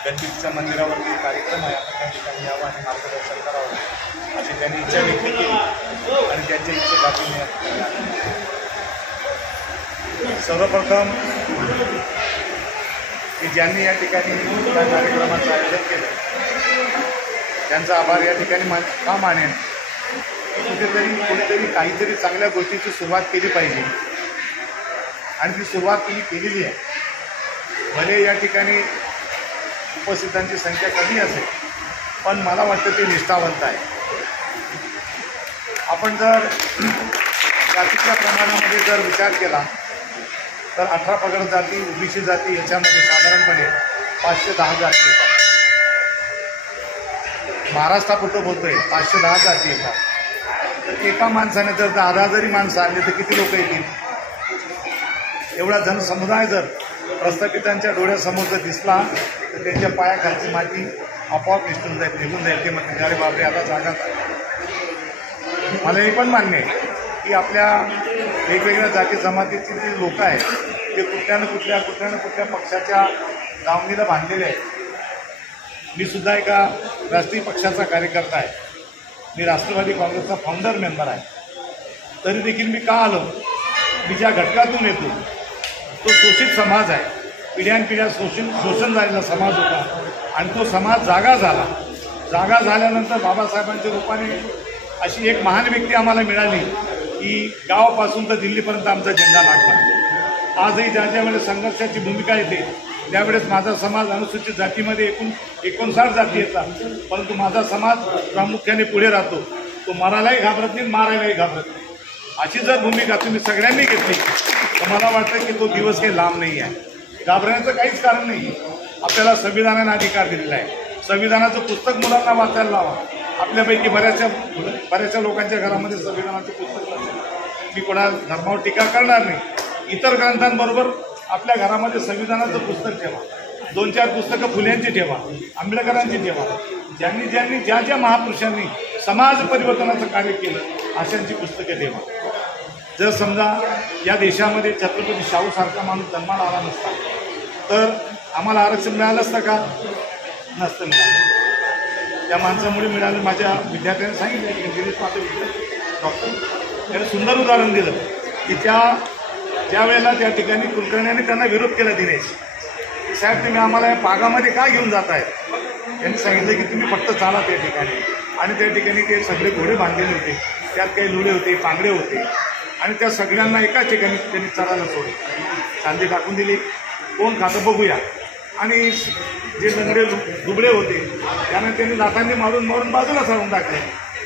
गणपतीच्या मंदिरावरती कार्यक्रम आहे, आपण त्या ठिकाणी यावं आणि मार्गदर्शन करावं अशी त्यांनी इच्छा व्यक्त केली आणि त्यांच्या इच्छेसाठी मी सर्वप्रथम की ज्यांनी या ठिकाणी त्या कार्यक्रमाचं आयोजन केलं त्यांचा आभार या ठिकाणी का मानेन. कुठेतरी काहीतरी चांगल्या गोष्टीची सुरुवात केली पाहिजे आणि ती सुरुवात तुम्ही केलेली आहे. भले या ठिकाणी उपस्थितांची संख्या कमी असेल पण मला वाटतं ते निष्ठावंत आहे. आपण जर जातीच्या प्रमाणामध्ये जर विचार केला तर 18 पगड जाती ओबीसी जाती याच्यामध्ये साधारणपणे 510 जाती येतात. महाराष्ट्रापुरतं बोलतोय 510 जाती येतात. तर एका माणसाने जर 10 जरी माणसं आणली तर किती लोक येतील. एवढा जनसमुदाय जर प्रस्थापितांच्या डोळ्यासमोर जर दिसला तर त्यांच्या पायाखालची माती आपोआप निघून जाईल. ते म्हणते अरे बापरे आता जागाच आहे. मला हे पण मान्य आहे की आपल्या वेगवेगळ्या जाती जमातीची जी लोक आहेत ते कुठल्या ना कुठल्या पक्षाच्या दावणीला बांधलेले आहेत. मी सुद्धा एका राष्ट्रीय पक्षाचा कार्यकर्ता आहे. मी राष्ट्रवादी काँग्रेसचा फाउंडर मेंबर आहे. तरी देखील मी का आलो, मी ज्या घटकातून येतो तो शोषित समाज आहे. पिढ्यानपिढ्या शोषण झालेला समाज होता आणि तो समाज जागा झाल्यानंतर बाबासाहेबांच्या रूपाने अशी एक महान व्यक्ती आम्हाला मिळाली की गावापासून तर दिल्लीपर्यंत आमचा झेंडा लागला. आजही ज्या वेळेस संघर्षाची भूमिका येते त्यावेळेस माझा समाज अनुसूचित जातीमध्ये एकूण 59 जाती येतात, परंतु माझा समाज प्रामुख्याने पुढे राहतो. तो मरायलाही घाबरत नाही, मारायलाही घाबरत नाही. अशी जर भूमिका तुम्ही सगळ्यांनी घेतली तर मला वाटतं की तो दिवस काही लांब नाही आहे. घाबरण्याचं काहीच कारण नाही. आपल्याला संविधानाने अधिकार दिलेला आहे. संविधानाचं पुस्तक मुलांना वाचायला लावा. आपल्यापैकी बऱ्याचशा लोकांच्या घरामध्ये संविधानाचं पुस्तक नसेल. मी कोणा धर्मावर टीका करणार नाही. इतर ग्रंथांबरोबर आपल्या घरामध्ये संविधानाचं पुस्तक ठेवा. 2-4 पुस्तकं फुल्यांची ठेवा, आंबेडकरांची ठेवा. ज्यांनी ज्या महापुरुषांनी समाज परिवर्तनाचं कार्य केलं अशांची पुस्तकं ठेवा. जर समजा या देशामध्ये छत्रपती शाहूसारखा माणूस जन्माला आला नसता तर आम्हाला आरक्षण मिळालं असतं का? नसतं मिळालं. त्या माणसामुळे मिळालं. माझ्या विद्यार्थ्यांनी सांगितलं की गिरीश पाटील डॉक्टर त्याने सुंदर उदाहरण दिलं की ज्या वेळेला त्या ठिकाणी कुलकर्ण्याने त्यांना विरोध केला दिनेश की साहेब तुम्ही आम्हाला या पागामध्ये का घेऊन जात आहे. त्यांनी सांगितलं की तुम्ही फक्त चाला त्या ठिकाणी. आणि त्या ठिकाणी ते सगळे घोडे बांधलेले होते, त्यात काही लुळे होते, पांगडे होते आणि त्या सगळ्यांना एकाच ठिकाणी त्यांनी चरायला सोडले. कांदे टाकून दिले, कोण खातं बघूया. आणि जे लंगडे दुबळे होते त्यांना त्यांनी लाथांनी मारून बाजूला सारून टाकले.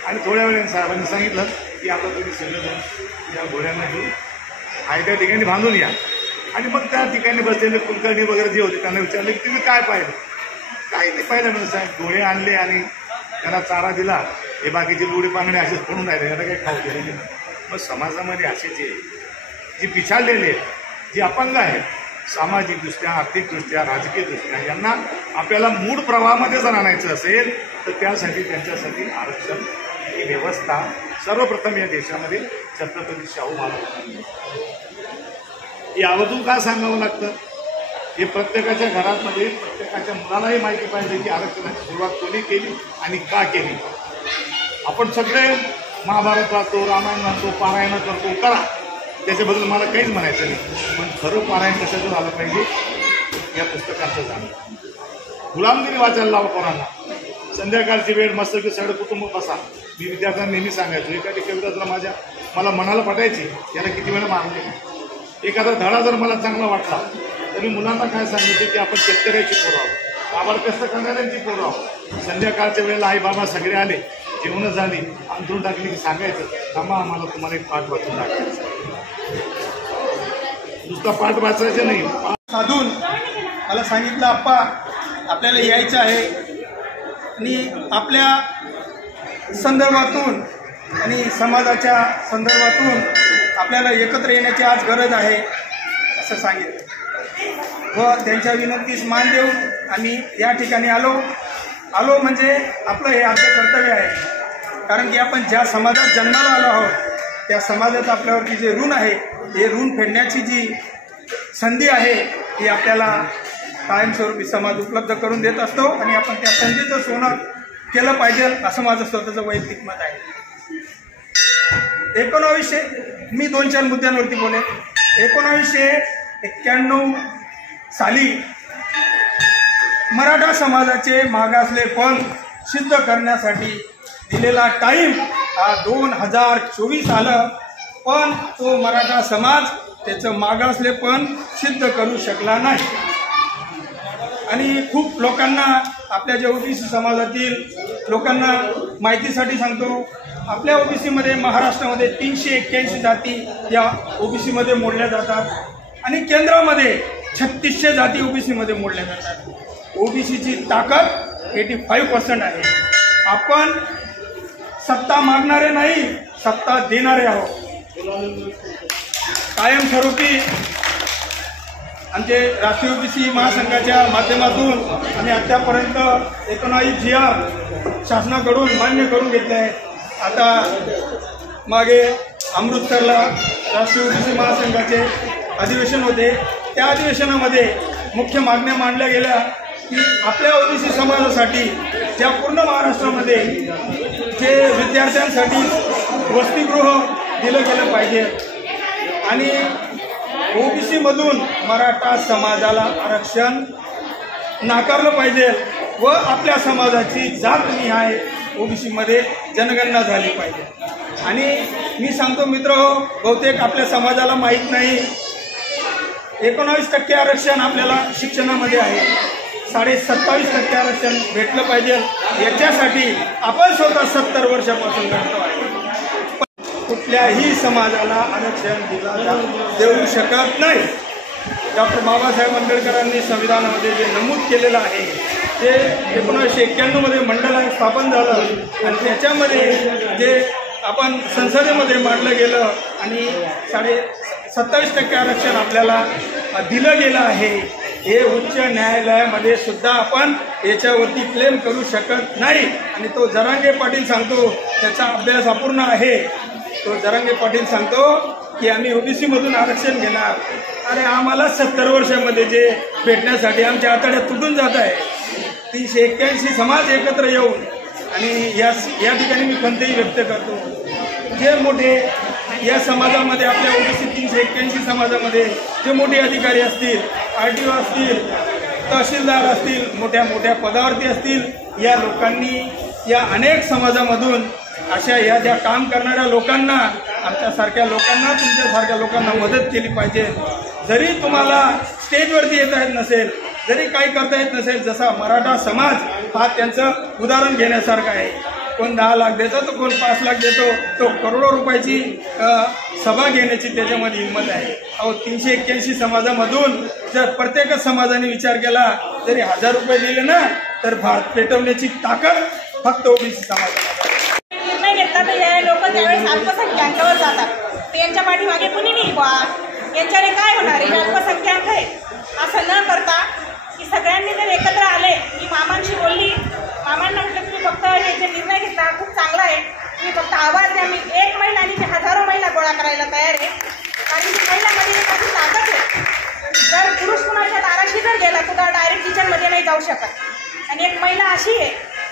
आणि थोड्या वेळाने साहेबांनी सांगितलं की आता तुम्ही सगळेजण या घोड्यांना घेऊन आहे त्या ठिकाणी बांधून या. आणि मग त्या ठिकाणी बसलेले कुलकर्णी वगैरे जे होते त्यांना विचारलं की तुम्ही काय पाहिलं. काही नाही पाहिलं म्हणजे साहेब. घोडे आणले आणि त्यांना चारा दिला. हे बाकीचे लुडे पांगडे असेच पडून राहिले, याला काही खाऊ केलेले नाही. मग समाजामध्ये असे जे पिछाडलेले आहेत, जे अपंग आहेत, सामाजिकदृष्ट्या, आर्थिकदृष्ट्या, राजकीयदृष्ट्या, यांना आपल्याला मूळ प्रवाहामध्ये जर आणायचं असेल तर त्यासाठी त्यांच्यासाठी आरक्षण ही व्यवस्था सर्वप्रथम या देशामध्ये छत्रपती शाहू महाराजांनी. यावरून का सांगावं लागतं. हे प्रत्येकाच्या घरामध्ये प्रत्येकाच्या मुलालाही माहिती पाहिजे की आरक्षणाची सुरुवात कोणी केली आणि का केली. आपण सगळे महाभारत वाचतो, रामायण वाचतो, पारायण करतो, करा. त्याच्याबद्दल मला काहीच म्हणायचं नाही. पण खरं पारायण कशाचं झालं पाहिजे या पुस्तकांचं झालं. गुलामगिरी वाचायला लावा पोरांना. संध्याकाळची वेळ मस्त की सगळं कुटुंब बसा. मी विद्यार्थ्यांना नेहमी सांगायचो, एखादी कविता जर मला मनाला पटायची याला किती वेळा मारले. एखादा धडा जर मला चांगला वाटला तरी मुलांना काय सांगायचं की आपण शेतकऱ्याची पोरं आहोत, आभार कष्ट करणाऱ्यांची पोरं आहोत. संध्याकाळच्या वेळेला आई बाबा सगळे आले, जेवणं झाली, अंथरून टाकली की सांगायचं थांबा आम्हाला तुम्हाला एक पाठ वाचून टाकायचं. नुसता पाठ वाचायचं नाही. साधून मला सांगितलं आप्पा आपल्याला यायचं आहे आणि आपल्या संदर्भातून आणि समाजाच्या संदर्भातून आपल्याला एकत्र येण्याची आज गरज आहे असं सांगितलं. व त्यांच्या विनंतीस मान देऊन आम्ही या ठिकाणी आलो म्हणजे आपलं हे आमचं कर्तव्य आहे. कारण की आपण ज्या समाजात जन्माला आलो आहोत त्या समाजाचं आपल्यावरती जे ऋण आहे हे ऋण फेडण्याची जी संधी आहे ती आपल्याला कायमस्वरूपी समाज उपलब्ध करून देत असतो आणि आपण त्या संधीचं सोनं केलं पाहिजे असं माझं स्वतःचं वैयक्तिक मत आहे. 1900 मी 2-4 मुद्द्यांवरती बोलेन. 1991 साली मराठा समाजाचे मागासलेपण सिद्ध करण्यासाठी दिलेला टाईम हा 2024 आलं, पण तो मराठा समाज त्याचं मागासलेपण सिद्ध करू शकला नाही. आणि खूप लोकांना, आपल्या जे ओबीसी समाजातील लोकांना माहितीसाठी सांगतो, आपल्या ओबीसीमध्ये महाराष्ट्रामध्ये 381 जाती या ओबीसीमध्ये मोडल्या जातात आणि केंद्रामध्ये 3600 जाती ओबीसीमध्ये मोडल्या जातात. ओबीसीची ताकद 85% आहे. आपण सत्ता मागणारे नाही, सत्ता देणारे आहोत. कायमस्वरूपी आमचे राष्ट्रीय ओबीसी महासंघाच्या माध्यमातून आम्ही आतापर्यंत 19 GR शासनाकडून मान्य करून घेतले आहे. आता मागे अमृतसरला राष्ट्रीय ओबीसी महासंघाचे अधिवेशन होते. त्या अधिवेशनामध्ये मुख्य मागण्या मांडल्या गेल्या की आपल्या ओबीसी समाजासाठी ज्या पूर्ण महाराष्ट्रामध्ये जे विद्यार्थ्यांसाठी वसतिगृह दिलं गेलं पाहिजे आणि ओबीसीमधून मराठा समाजाला आरक्षण नाकारलं पाहिजे व आपल्या समाजाची जातनिहाय ओबीसीमध्ये जनगणना झाली पाहिजे. आणि मी सांगतो मित्र, बहुतेक आपल्या समाजाला माहीत नाही 19% आरक्षण आपल्याला शिक्षणामध्ये आहे. 27.5% आरक्षण भेटलं पाहिजे. याच्यासाठी आपण स्वतः 70 वर्षापासून लढतो आहे. कुठल्याही समाजाला आरक्षण देऊ शकत नाही. डॉक्टर बाबासाहेब आंबेडकरांनी संविधानामध्ये जे नमूद केलेलं आहे ते 1991 मध्ये मंडळ स्थापन झालं आणि त्याच्यामध्ये जे आपण संसदेमध्ये मांडलं गेलं आणि 27.5% आरक्षण आपल्याला दिलं गेलं आहे. हे उच्च न्यायालयामध्ये सुद्धा आपण याच्यावरती क्लेम करू शकत नाही. आणि तो जरांगे पाटील सांगतो, त्याचा अभ्यास अपूर्ण आहे. तो जरांगे पाटील सांगतो की आम्ही ओबीसीमधून आरक्षण घेणार. अरे आम्हाला 70 वर्षामध्ये जे भेटण्यासाठी आमच्या आतड्यात तुटून जात आहे. 381 समाज एकत्र येऊन आणि या ठिकाणी मी खंतही व्यक्त करतो, जे मोठे या समाजामध्ये आपल्या ओबीसी 381 समाजामध्ये जे मोठे अधिकारी असतील, RTO असतील, तहसीलदार असतील, मोठ्या मोठ्या पदावरती असतील, या लोकांनी या अनेक समाजामधून अशा या ज्या काम करणाऱ्या लोकांना, आमच्यासारख्या लोकांना, तुमच्यासारख्या लोकांना मदत केली पाहिजे. जरी तुम्हाला स्टेजवरती येता येत नसेल, जरी काही करता येत नसेल, जसा मराठा समाज हा त्यांचं उदाहरण घेण्यासारखं आहे. कोण 10 लाख देतो, तो कोण 5 लाख देतो, तो करोडो रुपयाची सभा घेण्याची त्याच्यामध्ये हिंमत आहे. अहो 381 समाजामधून जर प्रत्येक समाजाने विचार केला, जरी 1000 रुपये दिले ना, तर भारत पेटवण्याची ताकद फक्त ओबीसी समाजाला. निर्णय घेतला तर हे लोक त्यावेळेस अल्पसंख्याकांवर जातात. त्यांच्या पाठीमागे कुणी नाही बा, यांच्याने काय होणार आहे, अल्पसंख्याक आहे असं न करता की सगळ्यांनी जर एकत्र आले. मी मामांशी बोलली, मामांना म्हटलं तुम्ही फक्त हे जे निर्णय घेतला खूप चांगला आहे, तुम्ही फक्त आवाज द्या. मी एक महिला आणि मी हजारो महिला गोळा करायला तयार आहे. कारण की महिलांमध्ये एक अशी ताकद आहे, जर पुरुष कुणाच्या दाराशी जर गेला तर डायरेक्ट किचनमध्ये नाही जाऊ शकत. आणि एक महिला अशी आहे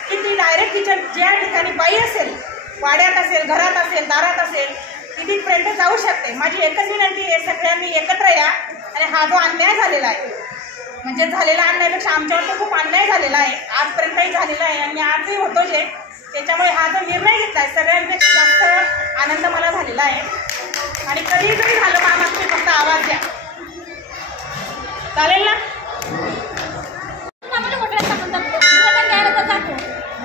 की ती डायरेक्ट किचन ज्या ठिकाणी बाई असेल, वाड्यात असेल, घरात असेल, दारात असेल, ती तिथपर्यंत जाऊ शकते. माझी एकच विनंती आहे, सगळ्यांनी एकत्र या आणि हा जो अन्याय झालेला आहे, म्हणजे झालेला अन्यायापेक्षा आमच्यावर तर खूप अन्याय झालेला आहे, आजपर्यंतही झालेला आहे आणि आजही होतो जे, त्याच्यामुळे हा जो निर्णय घेतला आहे सगळ्यांपेक्षा जास्त आनंद मला झालेला आहे. आणि कधीही जरी झालं मामा, तुम्ही फक्त आवाज द्या, चालेल ना?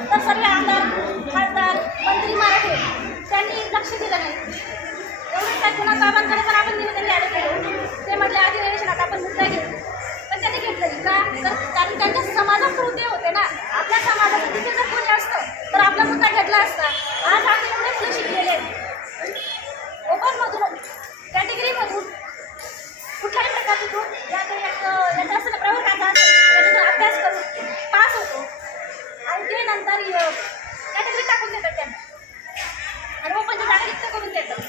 तर सर्व आमदार, खासदार, मंत्री मराठे त्यांनी लक्ष दिलं नाही. एवढंच काय, कुणा साहेबांकडे पण आपण निवेदन द्यायला गेलो, ते म्हटले अधिवेशनात आपण मुद्दा घेऊ, पण त्यांनी घेतलं का? तर कारण त्यांच्या समाजात कृती होते ना. आपल्या समाजात तिथे जर कोणी असतं तर आपला मुद्दा घेतला असता. आज आपण एवढे मुलं शिकलेले ओपनमधून, कॅटेगरीमधून, कुठल्याही प्रकारचं याचा असं प्रवर्गाचा त्याच्यातून अभ्यास करून पास होतो आणि ते नंतर कॅटेगरी टाकून देतात त्यांना आणि ओपनची जागा रिक्त करून देतात.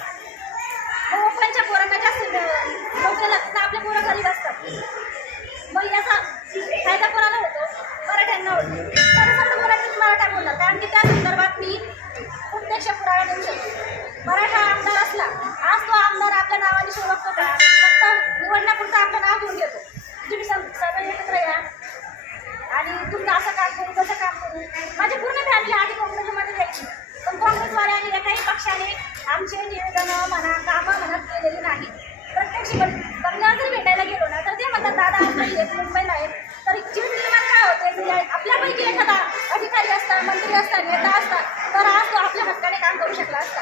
आमचे निवेदनं म्हणा कामं म्हणा केलेली नाही. प्रत्यक्ष बंगल्यावर जरी भेटायला गेलो ना तर ते म्हणतात दादा आज मुंबईला आहेत. तर जीव निर्माण काय होते, आपल्यापैकी एखादा अधिकारी असता, मंत्री असता, नेता असता तर आज तो आपल्या हक्काने काम करू शकला असता.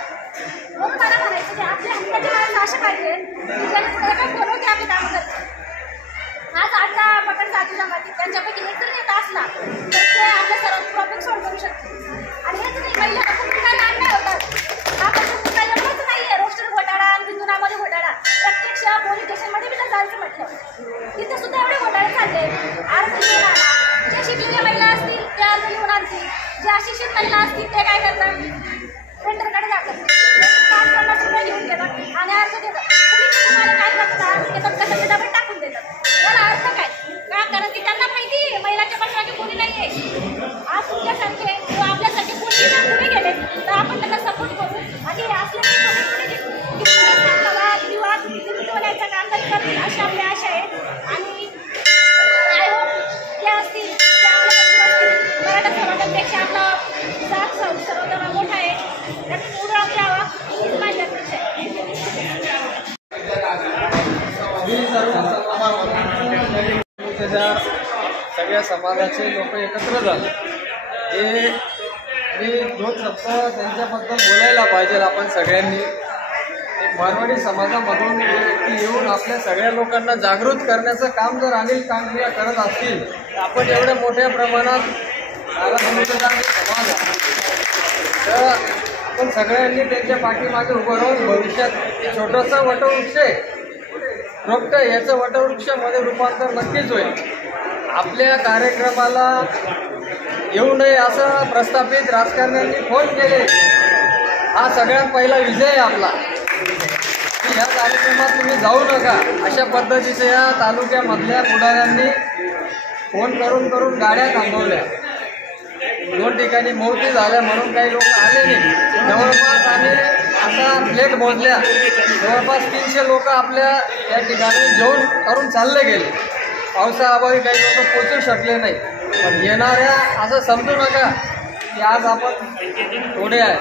म्हणून मला म्हणायचं की आपल्या हक्काची माणसं अशा पाहिजे की ज्यांना एका फोनवरती आपली कामं करतात. आज 8 पकड जाती जमाती त्यांच्यापैकी एक जर नेता असला तर ते आपल्या सर्वांची प्रॉब्लेम सॉल्व्ह करू शकते. आणि हेच नाही, महिला कुटुंबाला अन्याय होतात. आपण कुटुंबा एवढंच नाही आहे, रोस्टर घोटाळा आणि बिंदुनामध्ये घोटाळा. प्रत्यक्ष पोलीस स्टेशनमध्ये बी जर जायचं म्हटलं तिथे सुद्धा एवढे घोटाळे चालले. अर्ज लिहून आणा, ज्या शिकलेल्या महिला असतील त्या अर्ज लिहून आणतील, ज्या अशिक्षित महिला असतील ते काय करतात, सेंटरकडे जातात, 50 रुपये घेऊन देतात आणि अर्ज देतात. पोलीस तुम्हाला काय करतात, अर्ज घेतात, कशाचे डबे टाकून देतात. त्याला अर्थ काय का, कारण की त्यांना माहिती आहे महिलाच्या पाठीमागे कोणी नाही आहे. आज तुमच्यासारखे किंवा आपल्यासारखे कोणी जर पुढे गेले तर आपण त्यांना सपोर्ट करू आणि असले किंवा मिटवण्याचं काम तरी करतील अशी आपली आशा आहे. आणि आय होप ते असतील ते आपल्या मराठा समाजापेक्षा आपला जात सर्वजण मोठा आहे, त्याचा निवडून द्यावा हीच माझी अपेक्षा आहे. त्याच्या सगळ्या समाजाचे लोक एकत्र झाले. हे 2 शब्द त्यांच्याबद्दल बोलायला पाहिजे. आपण सगळ्यांनी एक मारवाडी समाजामधून व्यक्ती येऊन आपल्या सगळ्या लोकांना जागृत करण्याचं काम जर अनिल कांगरिया करत असतील तर आपण एवढ्या मोठ्या प्रमाणात समाज तर आपण सगळ्यांनी त्यांच्या पाठीमागे उभं राहून भविष्यात छोटंसं वटवृक्ष रोपटं याचं वटवृक्षामध्ये रूपांतर नक्कीच होईल. आपल्या कार्यक्रमाला येऊ नये असं प्रस्थापित राजकारण्यांनी फोन केले. हा सगळ्यात पहिला विजय आहे आपला की ह्या कार्यक्रमात तुम्ही जाऊ नका अशा पद्धतीचे या तालुक्यामधल्या पुढाऱ्यांनी फोन करून गाड्या थांबवल्या. 2 ठिकाणी मौती झाल्या म्हणून काही लोक आले नाही. जवळपास आम्ही आता प्लेट मोजल्या, जवळपास 300 लोक आपल्या या ठिकाणी जेवण करून चालले गेले. पावसाअभावी काही लोक पोचू शकले नाही. पण येणाऱ्या असं समजू नका की आज आपण थोडे आहे.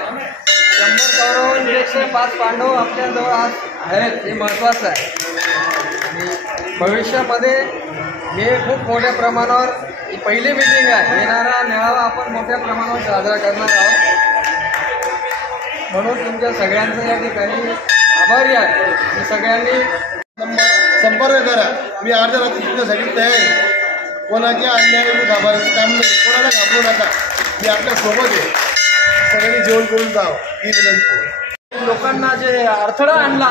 100 कौरवांपेक्षा 5 पांडव आपल्याजवळ आज आहेत, हे महत्त्वाचं आहे. आणि भविष्यामध्ये हे खूप मोठ्या प्रमाणावर ही पहिली मीटिंग आहे. येणारा मेळावा आपण मोठ्या प्रमाणावर साजरा करणार आहोत. म्हणून तुमच्या सगळ्यांचं या ठिकाणी आभारी आहे. मी सगळ्यांनी संपर्क करा. मी अर्ध्या रात्री तुमच्यासाठी तयार आहे. कोणाच्या अन्यायाला घाबरायचं काम नाही, कोणाला घाबरू नका. मी आपल्या सोबत आहे. सगळ्यांनी जेवण करून जावं ही विनंती. लोकांना जे अडथळा आणला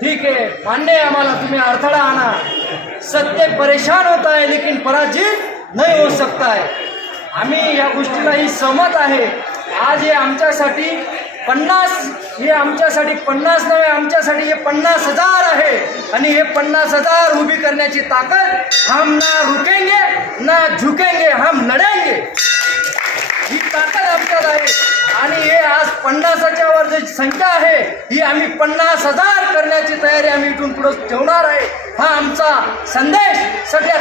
ठीक आहे, मान्य आहे आम्हाला, तुम्ही अडथळा आणा. सत्य परेशान होता है लेकिन पराजित नहीं हो सकता है. आम्ही या गोष्टीलाही सहमत आहे. आज हे आमच्यासाठी 50 हे आमच्यासाठी 50 नव्हे, आमच्यासाठी हे 50,000 आहे. आणि हे 50,000 उभी करण्याची ताकद हम ना रुकेंगे ना झुकेंगे, हम लढेंगे. ही ताकद आमच्यात आहे. आणि हे आज 50च्या वर जी संख्या आहे ही आम्ही 50,000 करण्याची तयारी आम्ही इथून पुढे ठेवणार आहे. हा आमचा संदेश सगळ्या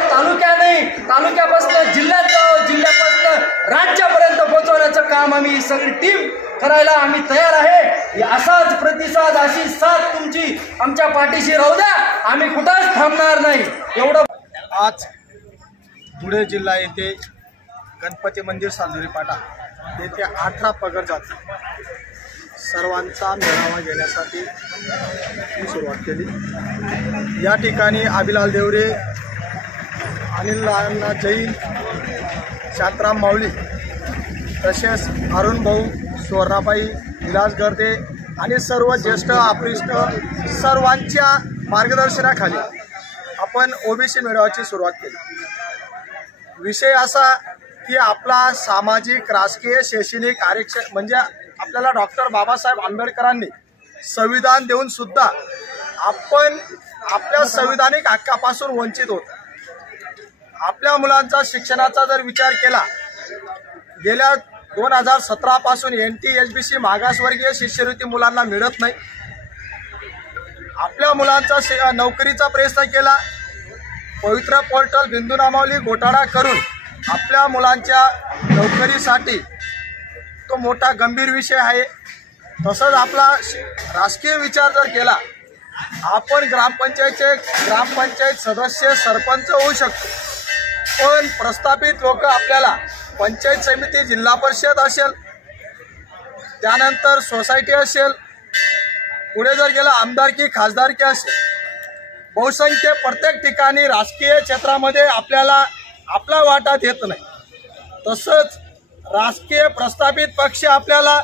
तालुक्यापासून जिल्ह्यात जाऊ, जिल्ह्यापासून राज्यापर्यंत पोहोचवण्याचं काम आम्ही सगळी टीम करायला आम्ही तयार आहे. असाच प्रतिसाद, अशी साथ तुमची आमच्या पाठीशी राहू द्या. आम्ही कुठंच थांबणार नाही. एवढं. आज धुळे जिल्हा येथे गणपती मंदिर सालुरी पाटा येथे 18 पगड जाती सर्वांचा मेळावा घेण्यासाठी मी सुरुवात केली. या ठिकाणी आबिलाल देवरे, अनिल नाना जैन, शांताराम माऊली तसेच अरुण भाऊ, सुवर्णाबाई, विलास गर्दे आणि सर्व ज्येष्ठ आपरिष्ट सर्वांच्या मार्गदर्शनाखाली आपण ओबीसी मेळाव्याची सुरुवात केली. विषय असा की आपला सामाजिक, राजकीय, शैक्षणिक आरक्षण म्हणजे आपल्याला डॉक्टर बाबासाहेब आंबेडकरांनी संविधान देऊन सुद्धा आपण आपल्या संविधानिक हक्कापासून वंचित होतो. आपल्या मुलांचा शिक्षणाचा जर विचार केला, गेल्या 2017 पासून NTSBC मागासवर्गीय शिष्यवृत्ती मुलांना मिळत नाही. आपल्या मुलांचा नोकरीचा प्रयत्न केला, पवित्र पोर्टल बिंदुनामावली घोटाळा करून आपल्या मुलांच्या नोकरीसाठी तो मोठा गंभीर विषय आहे. तसंच आपला राजकीय विचार जर केला, आपण ग्रामपंचायत सदस्य सरपंच होऊ शकतो, पण प्रस्थापित लोक आपल्याला पंचायत समिती, जिल्हा परिषद असेल, त्यानंतर सोसायटी असेल, पुढे जर गेलं आमदारकी, खासदारकी असेल, बहुसंख्य प्रत्येक ठिकाणी राजकीय क्षेत्रामध्ये आपल्याला आपला वाटा देत नाही. तसंच राजकीय प्रस्थापित पक्ष आपल्याला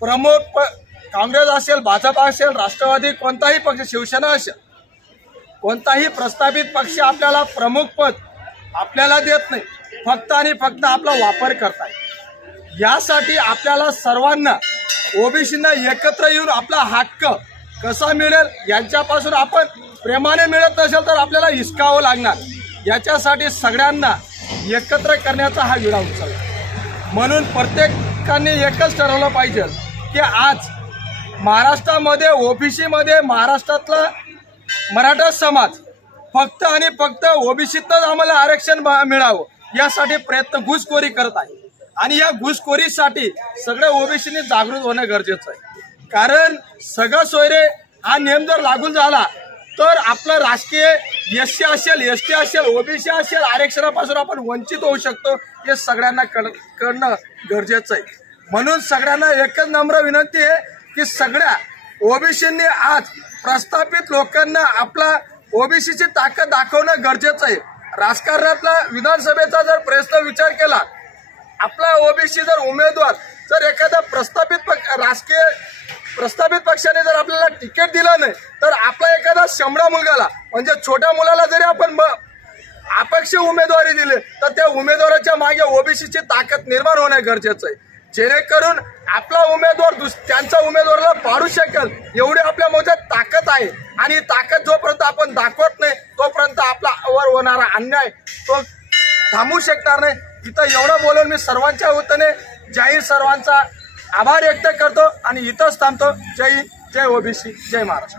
प्रमुख काँग्रेस असेल, भाजप असेल, राष्ट्रवादी, कोणताही पक्ष, शिवसेना असेल, कोणताही प्रस्थापित पक्ष आपल्याला प्रमुख पद आपल्याला देत नाही, फक्त आणि फक्त आपला वापर करताय. यासाठी आपल्याला सर्वांना ओबीसींना एकत्र येऊन आपला हक्क कसा मिळेल यांच्यापासून आपण प्रेमाने मिळत नसेल तर आपल्याला हिसकावं लागणार. याच्यासाठी सगळ्यांना एकत्र करण्याचा हा विडा उत्सव आहे. म्हणून प्रत्येकाने एकच ठरवलं पाहिजे की आज महाराष्ट्रामध्ये ओबीसीमध्ये महाराष्ट्रातला मराठा समाज फक्त आणि फक्त ओबीसीतच आम्हाला आरक्षण मिळावं यासाठी प्रयत्न घुसखोरी करत आहे. आणि या घुसखोरीसाठी सगळ्या ओबीसीने जागृत होणं गरजेचं आहे. कारण सगळं सोयरे हा नियम जर लागू झाला तर आपलं राजकीय एससी असेल, एसटी असेल, ओबीसी असेल, आरक्षणापासून आपण वंचित होऊ शकतो हे सगळ्यांना कळणं गरजेचं आहे. म्हणून सगळ्यांना एकच नम्र विनंती आहे की सगळ्या ओबीसींनी आज प्रस्थापित लोकांना आपला ओबीसीची ताकद दाखवणं गरजेचं आहे. राजकारणातला विधानसभेचा जर प्रश्न विचार केला, आपला ओबीसी जर उमेदवार जर एखादा प्रस्थापित पक्षाने जर आपल्याला तिकीट दिलं नाही तर आपला एखादा शंभरा मुलगाला म्हणजे छोट्या मुलाला जरी आपण अपक्ष उमेदवारी दिली तर त्या उमेदवाराच्या मागे ओबीसीची ताकद निर्माण होणं गरजेचं आहे. जेणेकरून आपला उमेदवार त्यांच्या उमेदवाराला पाडू शकेल एवढी आपल्या मध्ये ताकद आहे. आणि ताकद जोपर्यंत आपण दाखवत नाही तोपर्यंत आपला वर होणारा अन्याय तो थांबू शकणार नाही. इथं एवढं बोलून मी सर्वांच्या वतीने जाहीर सर्वांचा आभार व्यक्त करतो आणि इथंच थांबतो. जय हिंद, जय ओबीसी, जय महाराष्ट्र.